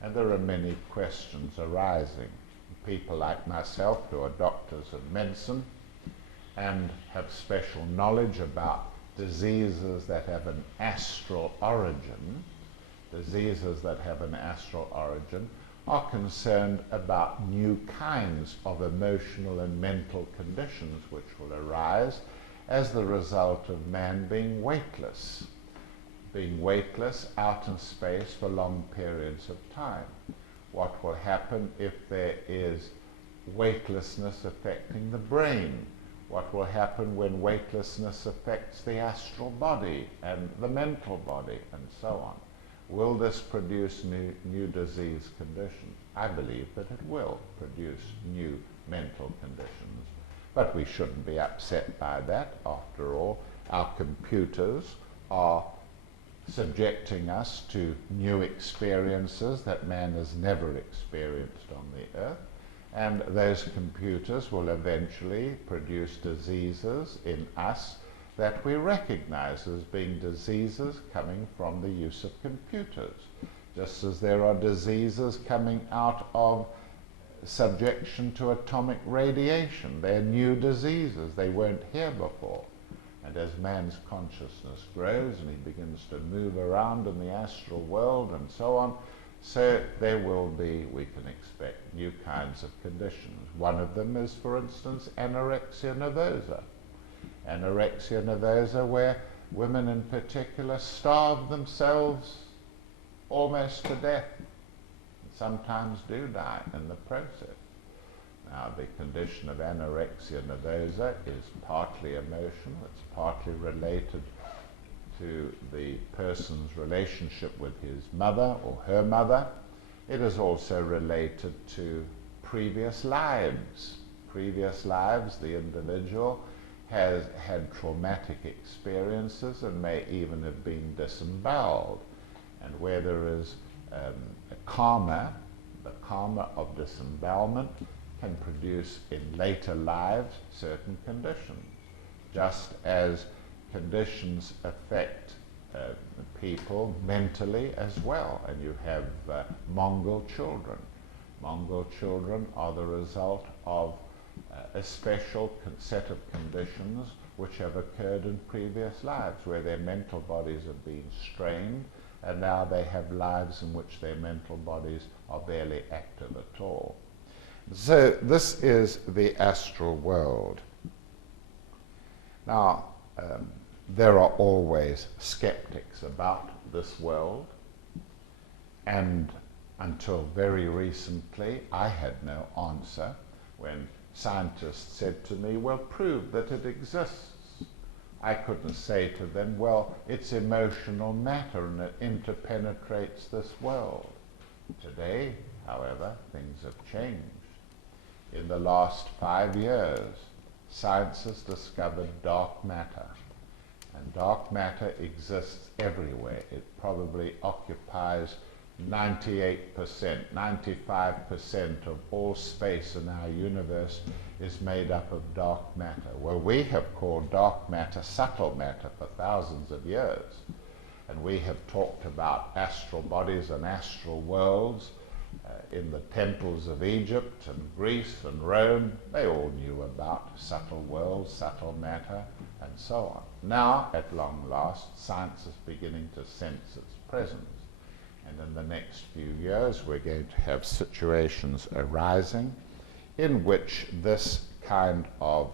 And there are many questions arising. People like myself who are doctors of medicine and have special knowledge about diseases that have an astral origin, are concerned about new kinds of emotional and mental conditions which will arise as the result of man being weightless out in space for long periods of time. What will happen if there is weightlessness affecting the brain? What will happen when weightlessness affects the astral body and the mental body and so on? Will this produce new disease conditions? I believe that it will produce new mental conditions. But we shouldn't be upset by that. After all, our computers are subjecting us to new experiences that man has never experienced on the earth. And those computers will eventually produce diseases in us that we recognize as being diseases coming from the use of computers, just as there are diseases coming out of subjection to atomic radiation. They're new diseases. They weren't here before. And as man's consciousness grows and he begins to move around in the astral world and so on, so there will be, we can expect, new kinds of conditions. One of them is, for instance, anorexia nervosa. Anorexia nervosa, where women in particular starve themselves almost to death, and sometimes do die in the process. Now, the condition of anorexia nervosa is partly emotional, it's partly related to the person's relationship with his mother or her mother. It is also related to previous lives. Previous lives, the individual has had traumatic experiences and may even have been disemboweled. And where there is a karma, the karma of disembowelment, can produce in later lives certain conditions, just as conditions affect people mentally as well. And you have Mongol children. Mongol children are the result of a special set of conditions which have occurred in previous lives, where their mental bodies have been strained, and now they have lives in which their mental bodies are barely active at all. So this is the astral world. Now, there are always skeptics about this world, and until very recently I had no answer when scientists said to me, well, prove that it exists. I couldn't say to them, well, it's emotional matter and it interpenetrates this world. Today, however, things have changed. In the last 5 years, science has discovered dark matter. And dark matter exists everywhere. It probably occupies 98%, 95% of all space in our universe is made up of dark matter. Well, we have called dark matter subtle matter for thousands of years. And we have talked about astral bodies and astral worlds in the temples of Egypt and Greece and Rome. They all knew about subtle worlds, subtle matter, and so on. Now, at long last, science is beginning to sense its presence. And in the next few years, we're going to have situations arising in which this kind of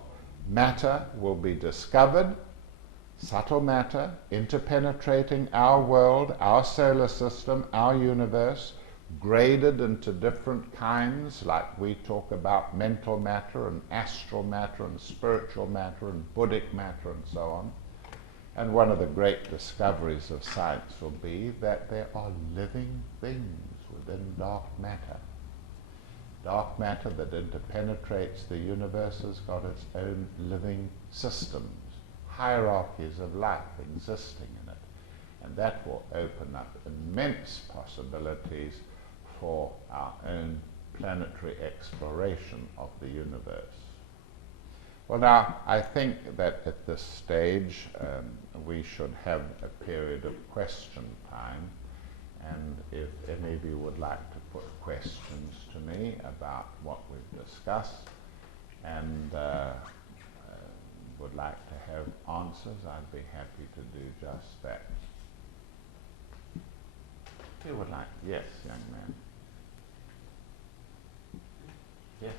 matter will be discovered, subtle matter, interpenetrating our world, our solar system, our universe, graded into different kinds, like we talk about mental matter and astral matter and spiritual matter and Buddhic matter and so on. And one of the great discoveries of science will be that there are living things within dark matter. Dark matter that interpenetrates the universe has got its own living systems, hierarchies of life existing in it. And that will open up immense possibilities for our own planetary exploration of the universe. Well, now, I think that at this stage we should have a period of question time, and if any of you would like to put questions to me about what we've discussed and would like to have answers, I'd be happy to do just that. Who would like? Yes, young man. Yes.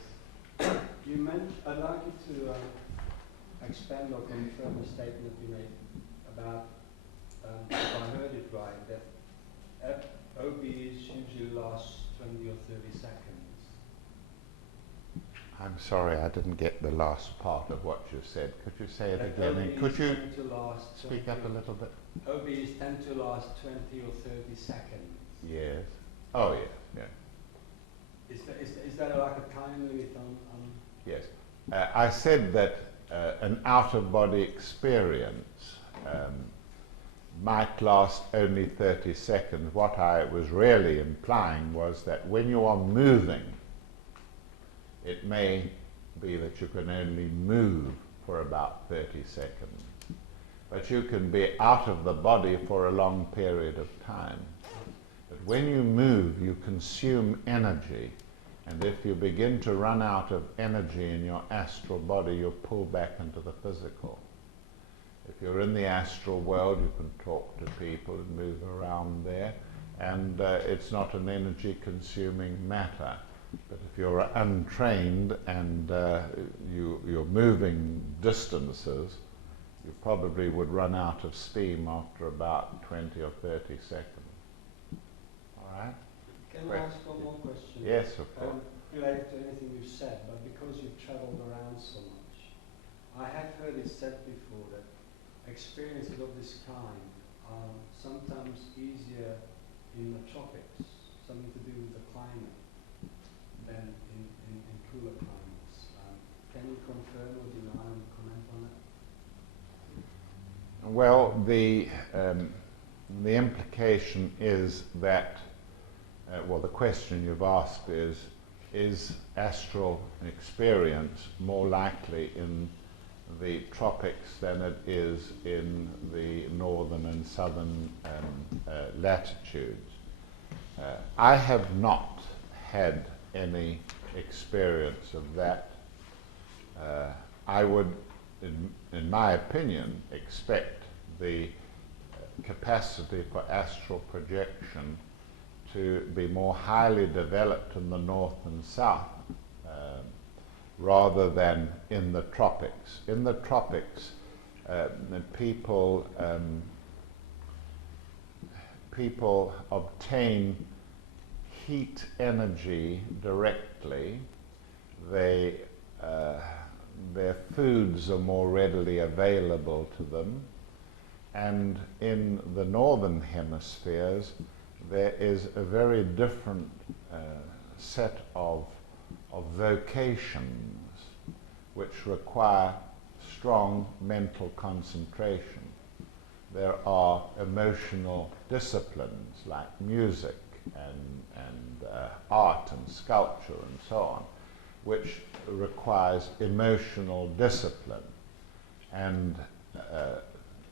You mentioned, I'd like you to expand or confirm a statement you made about, if I heard it right, that OBs usually last 20 or 30 seconds. I'm sorry, I didn't get the last part of what you said. Could you say it again? And could you speak up a little bit? OBs tend to last 20 or 30 seconds. Yes. Oh, yes, yeah. Is that like a time limit on? Yes. I said that an out-of-body experience might last only 30 seconds. What I was really implying was that when you are moving, it may be that you can only move for about 30 seconds. But you can be out of the body for a long period of time. But when you move, you consume energy. And if you begin to run out of energy in your astral body, you're pulled back into the physical. If you're in the astral world, you can talk to people and move around there, and it's not an energy-consuming matter. But if you're untrained and you're moving distances, you probably would run out of steam after about 20 or 30 seconds. All right? Can I ask one more question? Yes, of course. Related to anything you've said, but because you've travelled around so much, I have heard it said before that experiences of this kind are sometimes easier in the tropics, something to do with the climate, than in cooler climates. Can you confirm or deny and comment on that? Well, the implication is that, well, the question you've asked is, is astral experience more likely in the tropics than it is in the northern and southern latitudes? I have not had any experience of that. I would, in my opinion, expect the capacity for astral projection to be more highly developed in the north and south rather than in the tropics. In the tropics, people obtain heat energy directly. Their foods are more readily available to them, and in the northern hemispheres there is a very different set of vocations which require strong mental concentration. There are emotional disciplines like music and art and sculpture and so on, which requires emotional discipline. And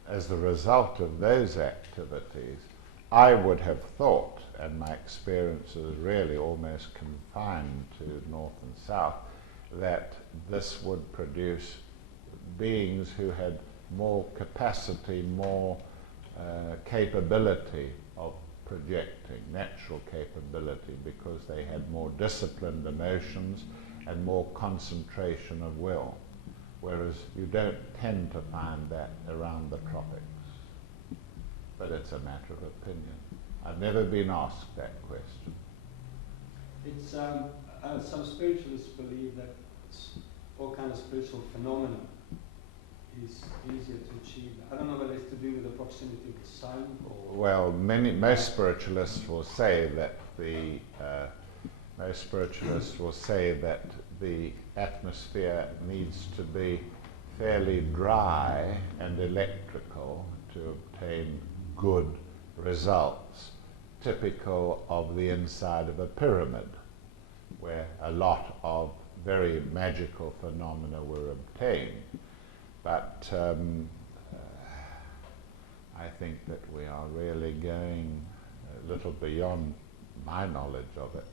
as a result of those activities, I would have thought, and my experience is really almost confined to north and south, that this would produce beings who had more capacity, more capability of projecting, natural capability, because they had more disciplined emotions and more concentration of will, whereas you don't tend to find that around the tropics. But it's a matter of opinion. I've never been asked that question. It's some spiritualists believe that all kinds of spiritual phenomena is easier to achieve. I don't know whether it's to do with the proximity of the sun or... Well, most spiritualists will say that the atmosphere needs to be fairly dry and electrical to obtain good results, typical of the inside of a pyramid, where a lot of very magical phenomena were obtained. But I think that we are really going a little beyond my knowledge of it.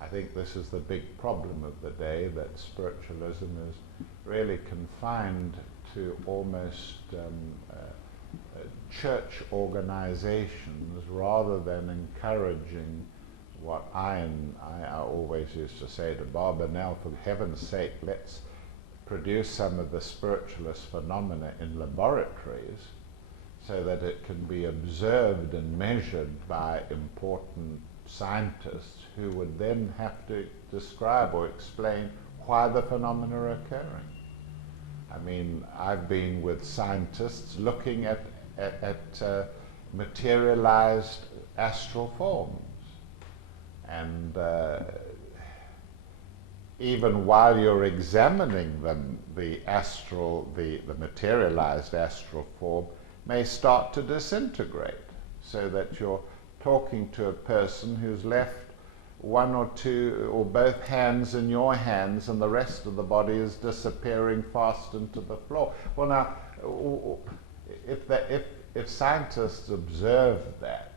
I think this is the big problem of the day, that spiritualism is really confined to almost church organizations rather than encouraging what I always used to say to Barbara, now for heaven's sake, let's produce some of the spiritualist phenomena in laboratories so that it can be observed and measured by important scientists who would then have to describe or explain why the phenomena are occurring. I mean, I've been with scientists looking at materialized astral forms, and even while you're examining them, the materialized astral form may start to disintegrate, so that you're talking to a person who's left one or two or both hands in your hands and the rest of the body is disappearing fast into the floor. Well, now, if scientists observed that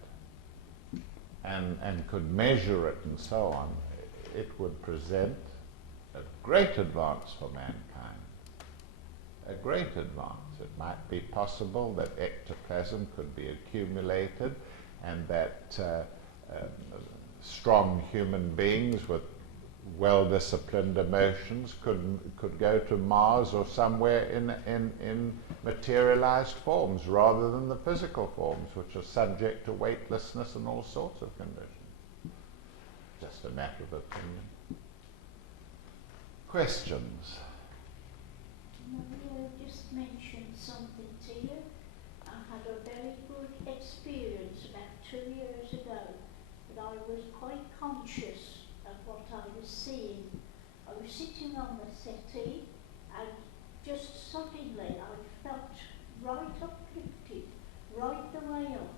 and could measure it and so on, it would present a great advance for mankind. A great advance. It might be possible that ectoplasm could be accumulated, and that strong human beings with well-disciplined emotions could go to Mars or somewhere in materialized forms rather than the physical forms, which are subject to weightlessness and all sorts of conditions. Just a matter of opinion. Questions? Maria just mentioned something to you. I had a very good experience about 2 years ago, but I was quite conscious of what I was seeing. I was sitting on the settee, and just suddenly I felt right uplifted, right the way up.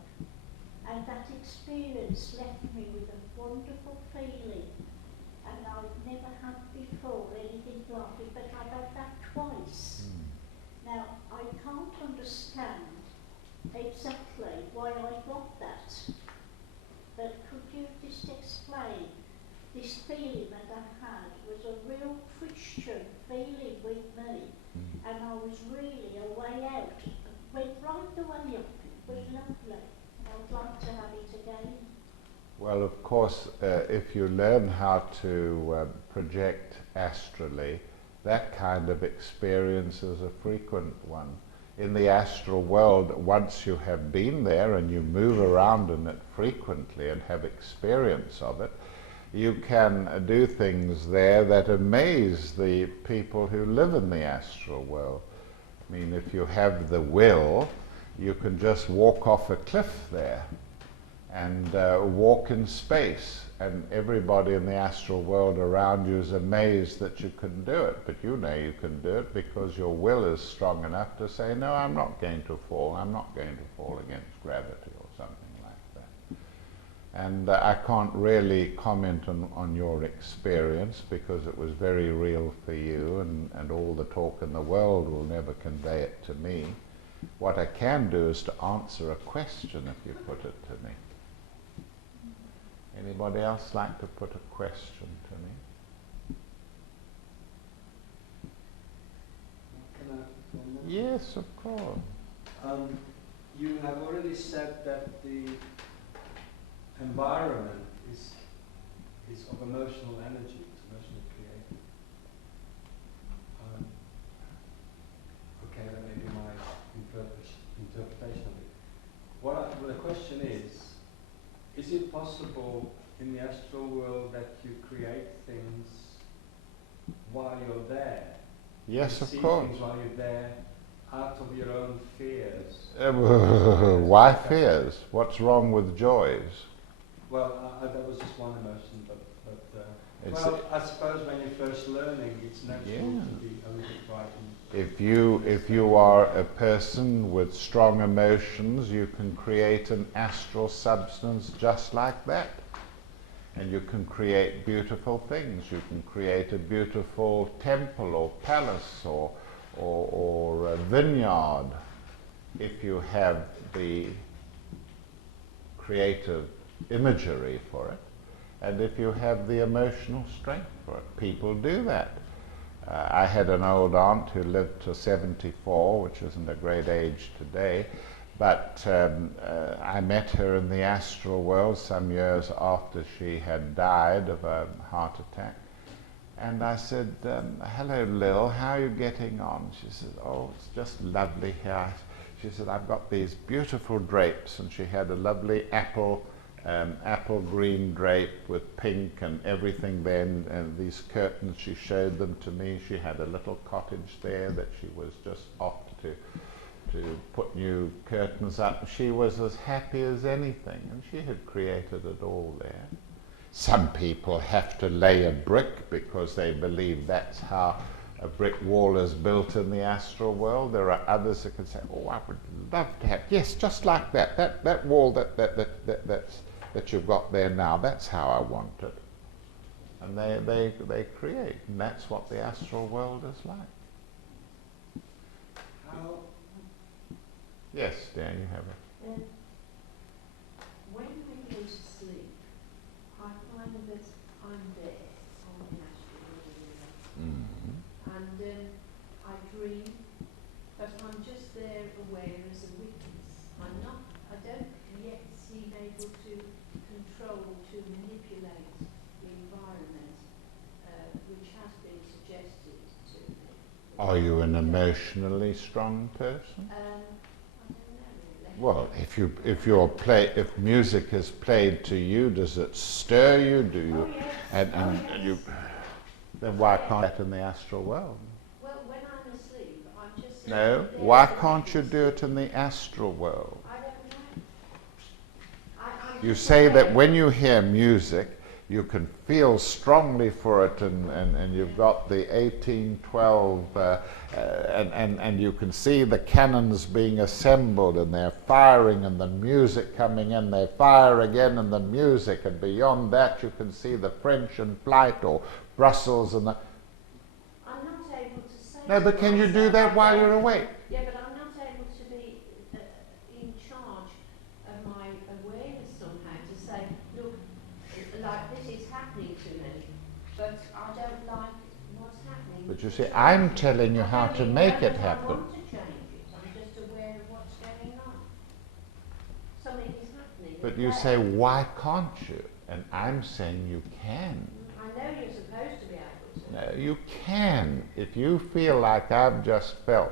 And that experience left me with a wonderful feeling. and I've never had before anything like it, but I've had that twice. Now, I can't understand exactly why I got that, but could you just explain? This feeling that I had was a real Christian feeling with me, and I was really a way out. It went right the way up. It was lovely. I'd like to have it again. Well, of course, if you learn how to project astrally, that kind of experience is a frequent one. In the astral world, once you have been there and you move around in it frequently and have experience of it, you can do things there that amaze the people who live in the astral world. I mean, if you have the will, you can just walk off a cliff there and walk in space, and everybody in the astral world around you is amazed that you can do it, but you know you can do it because your will is strong enough to say, no, I'm not going to fall, I'm not going to fall against gravity or something like that. And I can't really comment on your experience because it was very real for you, and all the talk in the world will never convey it to me. What I can do is to answer a question if you put it to me. Anybody else like to put a question to me? Can I ask one more? Yes, of course. You have already said that the environment is of emotional energy, it's emotionally created. Okay, that may be my interpretation of it. Well, the question is it possible in the astral world that you create things while you're there? Yes, you of see course. things while you're there out of your own fears. Why fears? What's wrong with joys? Well, that was just one emotion, but well, I suppose when you're first learning, it's natural to be a little frightened. If you are a person with strong emotions, you can create an astral substance just like that. And you can create beautiful things. You can create a beautiful temple or palace or a vineyard if you have the creative imagery for it, and if you have the emotional strength for it. People do that. I had an old aunt who lived to 74, which isn't a great age today, but I met her in the astral world some years after she had died of a heart attack, and I said, hello Lil, how are you getting on? She said, oh, it's just lovely here. She said, I've got these beautiful drapes, and she had a lovely apple green drape with pink and everything then, and these curtains, she showed them to me. She had a little cottage there that she was just off to put new curtains up. She was as happy as anything, and she had created it all there. Some people have to lay a brick because they believe that's how a brick wall is built in the astral world. There are others that can say, oh, I would love to have, yes, just like that. That wall that you've got there now, that's how I want it. And they create, and that's what the astral world is like. How? Yes, Dan, you have it. When I go to sleep, I find that I'm there on the astral world, and I dream, but I'm just there aware as a witness. I don't yet seem able to control, to manipulate the environment, which has been suggested to me. Are you an emotionally strong person? I don't know really. Well, if music is played to you, does it stir you? Do you? Oh, yes. And you. Then why can't that in the astral world? Well, when I'm asleep, I'm just No. there Why as a can't you witness. do it in the astral world? I don't know. I'm You just say that aware. when you hear music, you can feel strongly for it, and you've got the 1812, and you can see the cannons being assembled, and they're firing, and the music coming in, they fire again, and the music, and beyond that you can see the French in flight, or Brussels, and the... I'm not able to say... No, but can you do that while you're awake? Yeah, but I'm not able to be in charge of my awareness somehow, to say, look, like this is happening to me, but I don't like what's happening. But you see, I'm telling you how to make it I happen. want to change it, I'm just aware of what's going on. Something is happening. But you say, why can't you? And I'm saying you can. I know you're supposed to be able to. No, you can. If you feel like I've just felt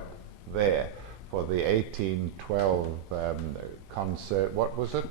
there for the 1812 concert, what was it?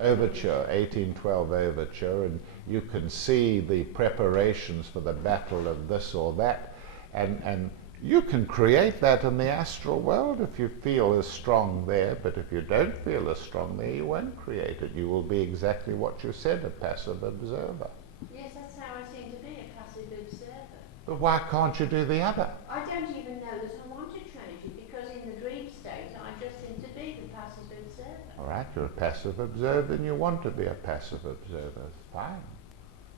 Overture, 1812 Overture, and you can see the preparations for the battle of this or that, and you can create that in the astral world if you feel as strong there, but if you don't feel as strong there, you won't create it. You will be exactly what you said, a passive observer. Yes, that's how I seem to be, a passive observer. But why can't you do the other? I don't even know that I want to change it, because in the dream state I just seem to be the passive observer. All right, you're a passive observer and you want to be a passive observer. Fine.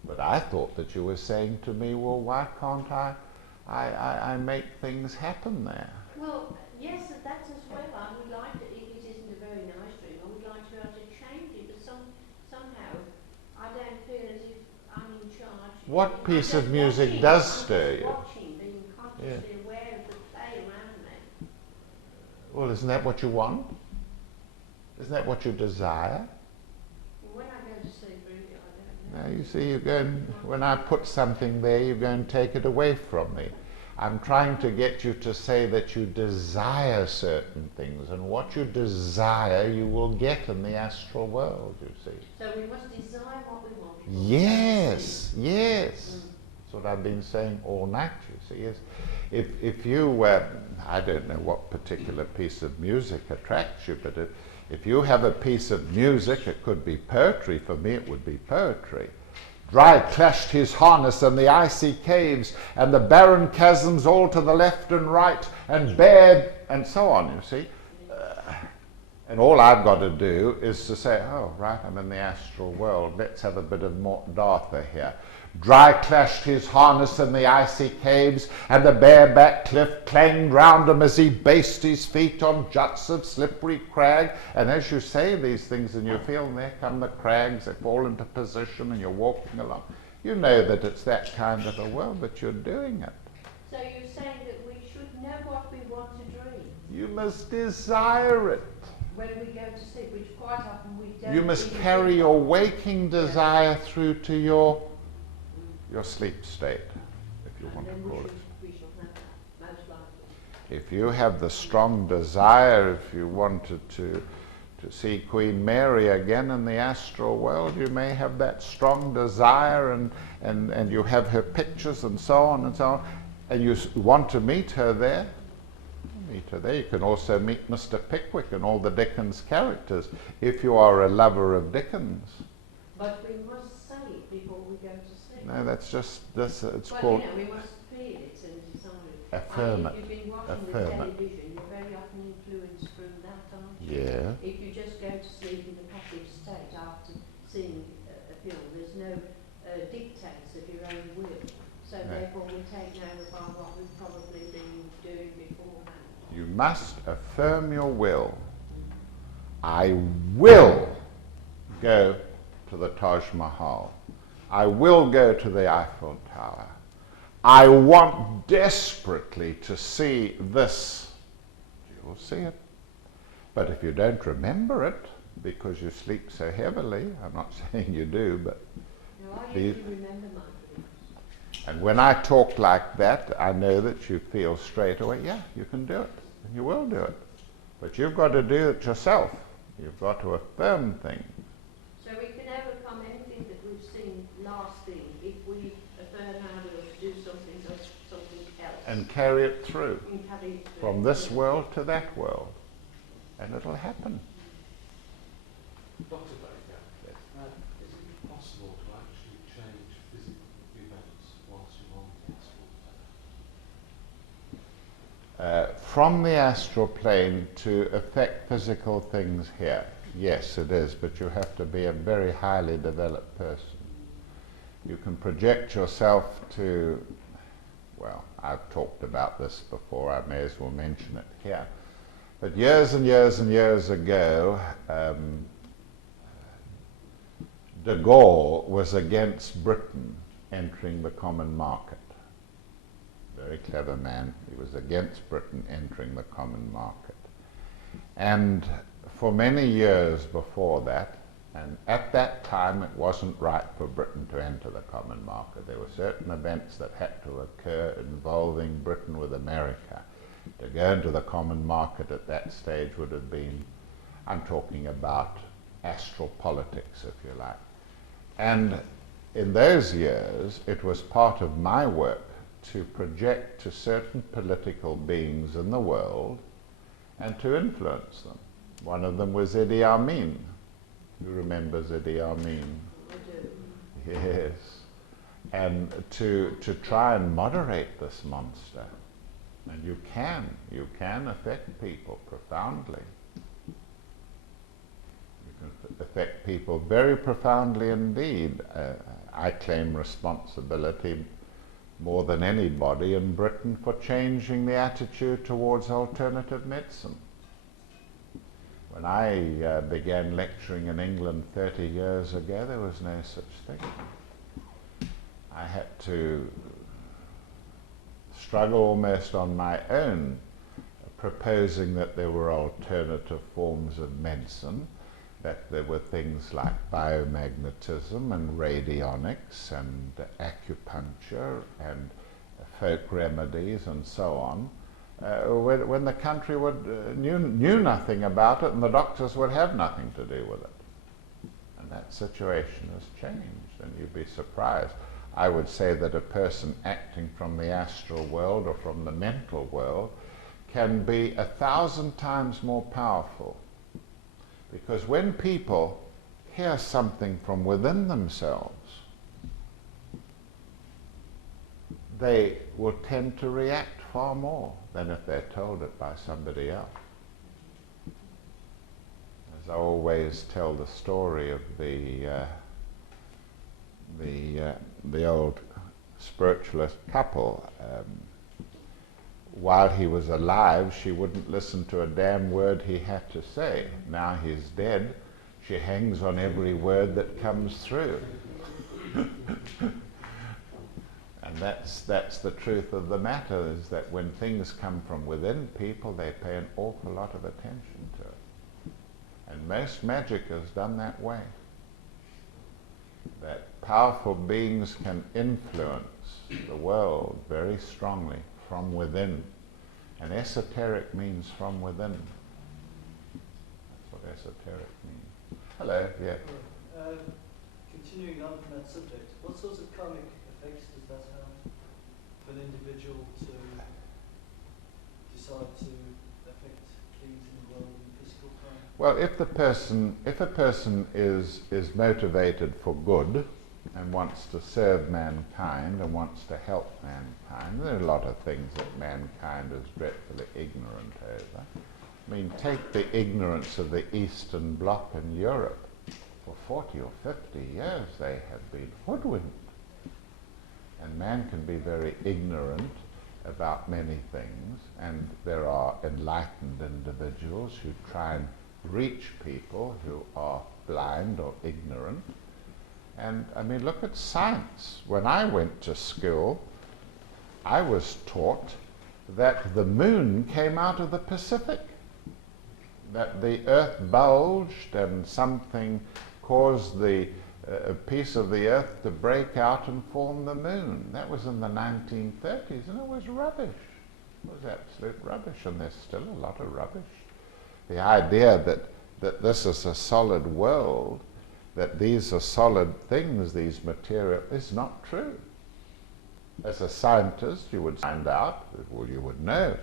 But I thought that you were saying to me, well, why can't I make things happen there? Well, yes, that as well. I would like to, if it isn't a very nice dream, I would like to be able to change it, but somehow I don't feel as if I'm in charge. What piece of I'm just music watching, does I'm stir just you? watching, being consciously aware of the play around me. Well, isn't that what you want? Isn't that what you desire? When I go to sleep, really, I don't know. Now, you see, you're going, when I put something there, you're going to take it away from me. I'm trying to get you to say that you desire certain things, and what you desire you will get in the astral world, you see. So we must desire what we want. Yes, yes. That's what I've been saying all night, you see. Yes. If you, I don't know what particular piece of music attracts you, but if you have a piece of music, it could be poetry. For me, it would be poetry. Dry clashed his harness and the icy caves and the barren chasms all to the left and right and bare, and so on, you see. And all I've got to do is to say, oh, right, I'm in the astral world. Let's have a bit of Morton Arthur here. Dry clashed his harness in the icy caves, and the bareback cliff clanged round him as he based his feet on juts of slippery crag. And as you say these things and you feel, and there come the crags, they fall into position and you're walking along. You know that it's that kind of a world, but you're doing it. So you're saying that we should know what we want to dream? You must desire it. When we go to sleep, which quite often we don't. You must really carry do. your waking desire through to your sleep state, if you want to call it. We shall have that, most likely. If you have the strong desire, if you wanted to see Queen Mary again in the astral world, you may have that strong desire, and you have her pictures and so on, and you want to meet her there. Meet her there. You can also meet Mr. Pickwick and all the Dickens characters, if you are a lover of Dickens. But we must say it before we go to sleep. No, that's just this. It's well, called. You know, we must feel it and decide it. Affirm it. If you've been watching Affirm the it. television, you're very often influenced from that, aren't you? Yeah. If you just go to sleep in the passive state after seeing a film, there's no dictates of your own will. So therefore we take note of what we've probably been doing beforehand. You must affirm your will. I will go to the Taj Mahal. I will go to the Eiffel Tower. I want desperately to see this. You'll see it. But if you don't remember it, because you sleep so heavily, I'm not saying you do, but... No, I usually remember my dreams. And when I talk like that, I know that you feel straight away, yeah, you can do it. And you will do it. But you've got to do it yourself. You've got to affirm things. So we can overcome anything that we've seen lasting if we affirm our will to do something else. And carry it through. And carry it through. From this world to that world. And it'll happen. Dr. Baker, is it possible to from the astral plane to affect physical things here? Yes, it is, but you have to be a very highly developed person. You can project yourself to, well, I've talked about this before, I may as well mention it here. But years and years and years ago, de Gaulle was against Britain entering the common market. Very clever man. He was against Britain entering the common market. And for many years before that, and at that time it wasn't right for Britain to enter the common market. There were certain events that had to occur involving Britain with America. To go into the common market at that stage would have been, I'm talking about astral politics, if you like. And in those years, it was part of my work to project to certain political beings in the world and to influence them. One of them was Idi Amin. Who remembers Idi Amin? I do. Yes. And to try and moderate this monster. And you can affect people profoundly. You can affect people very profoundly indeed. I claim responsibility more than anybody in Britain for changing the attitude towards alternative medicine. When I began lecturing in England 30 years ago, there was no such thing. I had to struggle almost on my own, proposing that there were alternative forms of medicine, that there were things like biomagnetism and radionics and acupuncture and folk remedies and so on, when the country knew nothing about it and the doctors would have nothing to do with it. And that situation has changed, and you'd be surprised. I would say that a person acting from the astral world or from the mental world can be 1,000 times more powerful. Because when people hear something from within themselves, they will tend to react far more than if they're told it by somebody else. As I always tell the story of the old spiritualist couple. While he was alive, she wouldn't listen to a damn word he had to say. Now he's dead, she hangs on every word that comes through. And that's the truth of the matter, is that when things come from within people, they pay an awful lot of attention to it. And most magic is done that way. That powerful beings can influence the world very strongly from within. And esoteric means from within. That's what esoteric means. Hello, yeah. Continuing on from that subject, what sorts of karmic effects does that have for an individual to decide to affect things in the world in physical time? Well, if a person is motivated for good and wants to serve mankind and wants to help mankind, there are a lot of things that mankind is dreadfully ignorant over. I mean, take the ignorance of the Eastern Bloc in Europe. For 40 or 50 years they have been hoodwinked. And man can be very ignorant about many things, and there are enlightened individuals who try and reach people who are blind or ignorant. And I mean, look at science. When I went to school, I was taught that the moon came out of the Pacific, that the earth bulged and something caused a piece of the earth to break out and form the moon. That was in the 1930s, and it was rubbish. It was absolute rubbish, and there's still a lot of rubbish. The idea that this is a solid world, that these are solid things, these material, is not true. As a scientist, you would find out, well, you would know,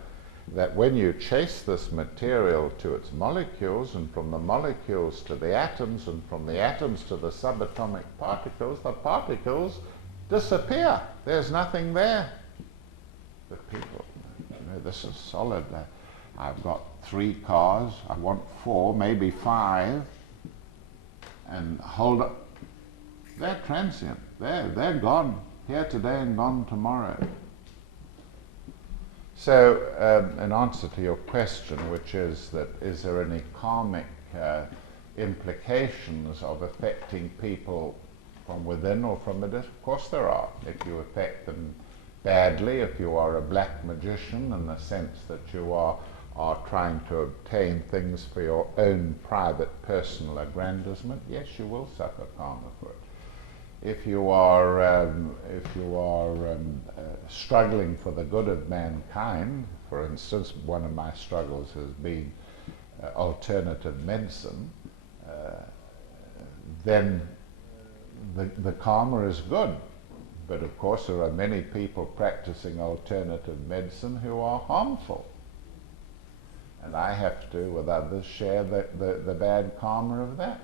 that when you chase this material to its molecules, and from the molecules to the atoms, and from the atoms to the subatomic particles, the particles disappear. There's nothing there. But people, you know, this is solid. I've got 3 cars, I want 4, maybe 5, and hold up. They're transient. They're gone here today and gone tomorrow. So, in answer to your question, which is that is there any karmic implications of affecting people from within or from within? Of course there are. If you affect them badly, if you are a black magician in the sense that you are trying to obtain things for your own private personal aggrandizement, yes, you will suffer karma for it. If you are struggling for the good of mankind, for instance, one of my struggles has been alternative medicine, then the karma is good. But of course there are many people practicing alternative medicine who are harmful. And I have to, with others, share the bad karma of that.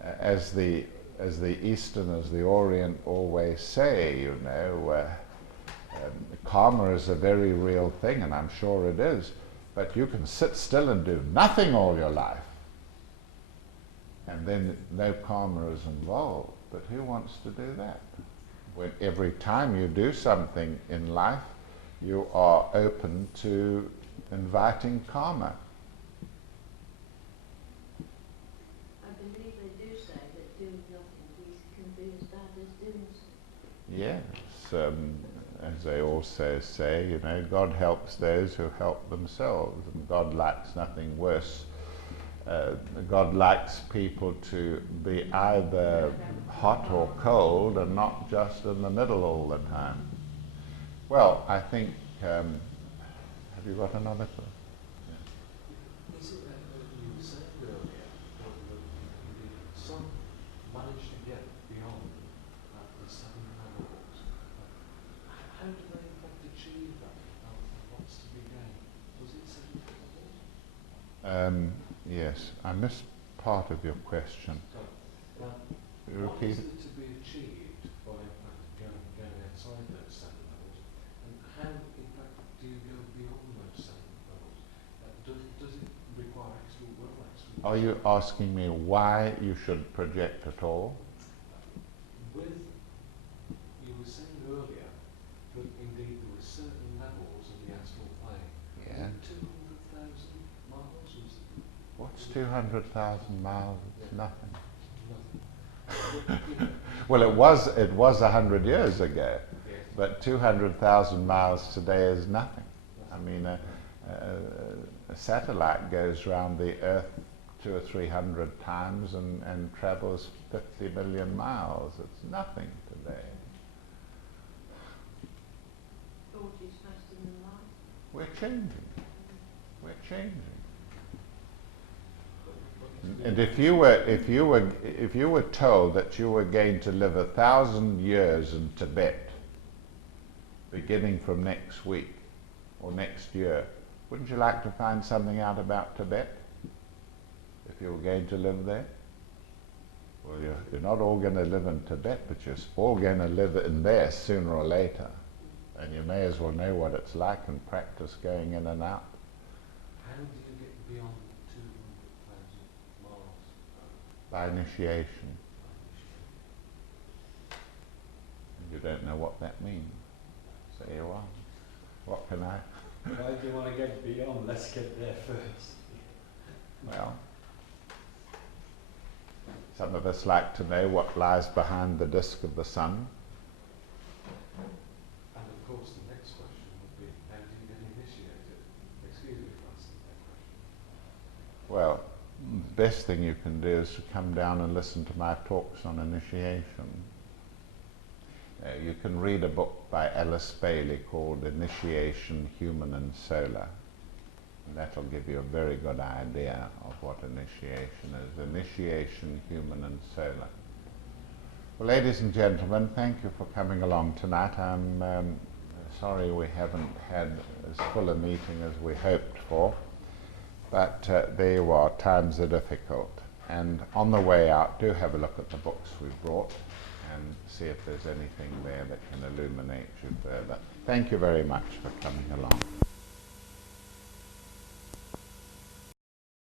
As the Easterners, the Orient always say, you know, karma is a very real thing, and I'm sure it is, but you can sit still and do nothing all your life, and then no karma is involved. But who wants to do that? When every time you do something in life, you are open to inviting karma. I believe they do say that doing nothing can be as bad as doing something. Yes, as they also say, you know, God helps those who help themselves, and God likes nothing worse. God likes people to be either hot or cold and not just in the middle all the time. Well, I think, have you got another question? Is it that you were saying earlier that some manage to get beyond the 7 levels? How do they in fact achieve that? What's to be gained? Was it 7 levels? Yes, I missed part of your question. Now, what Repeat is it. it to be achieved by going outside those 7 levels? And how, in fact, do you go beyond those 7 levels? Does it require extra will, extra... Are you asking me why you should project at all? You were saying earlier that indeed there were certain levels of the astral plane. Yeah. 200,000 miles? What's 200,000 miles? It's nothing. Nothing. Well, it was 100 years ago, Yes. but 200,000 miles today is nothing. I mean, a satellite goes around the Earth 200 or 300 times and travels 50 million miles. It's nothing today. Thought is faster than light. We're changing. We're changing. And if you were told that you were going to live 1,000 years in Tibet, beginning from next week or next year, wouldn't you like to find something out about Tibet? If you were going to live there? Well, you're not all going to live in Tibet, but you're all going to live in there sooner or later. And you may as well know what it's like and practice going in and out. How do you get beyond 200,000 miles? By initiation. You don't know what that means. So you are. What can I? Why do you want to get beyond? Let's get there first. Well, some of us like to know what lies behind the disk of the sun. And of course the next question would be, how do you get initiated? Excuse me for asking that question. Well, the best thing you can do is to come down and listen to my talks on initiation. You can read a book by Alice Bailey called Initiation, Human and Solar. And that'll give you a very good idea of what initiation is. Initiation, human and solar. Well, ladies and gentlemen, thank you for coming along tonight. I'm sorry we haven't had as full a meeting as we hoped for, but there you are, times are difficult. And on the way out, do have a look at the books we've brought and see if there's anything there that can illuminate you further. Thank you very much for coming along.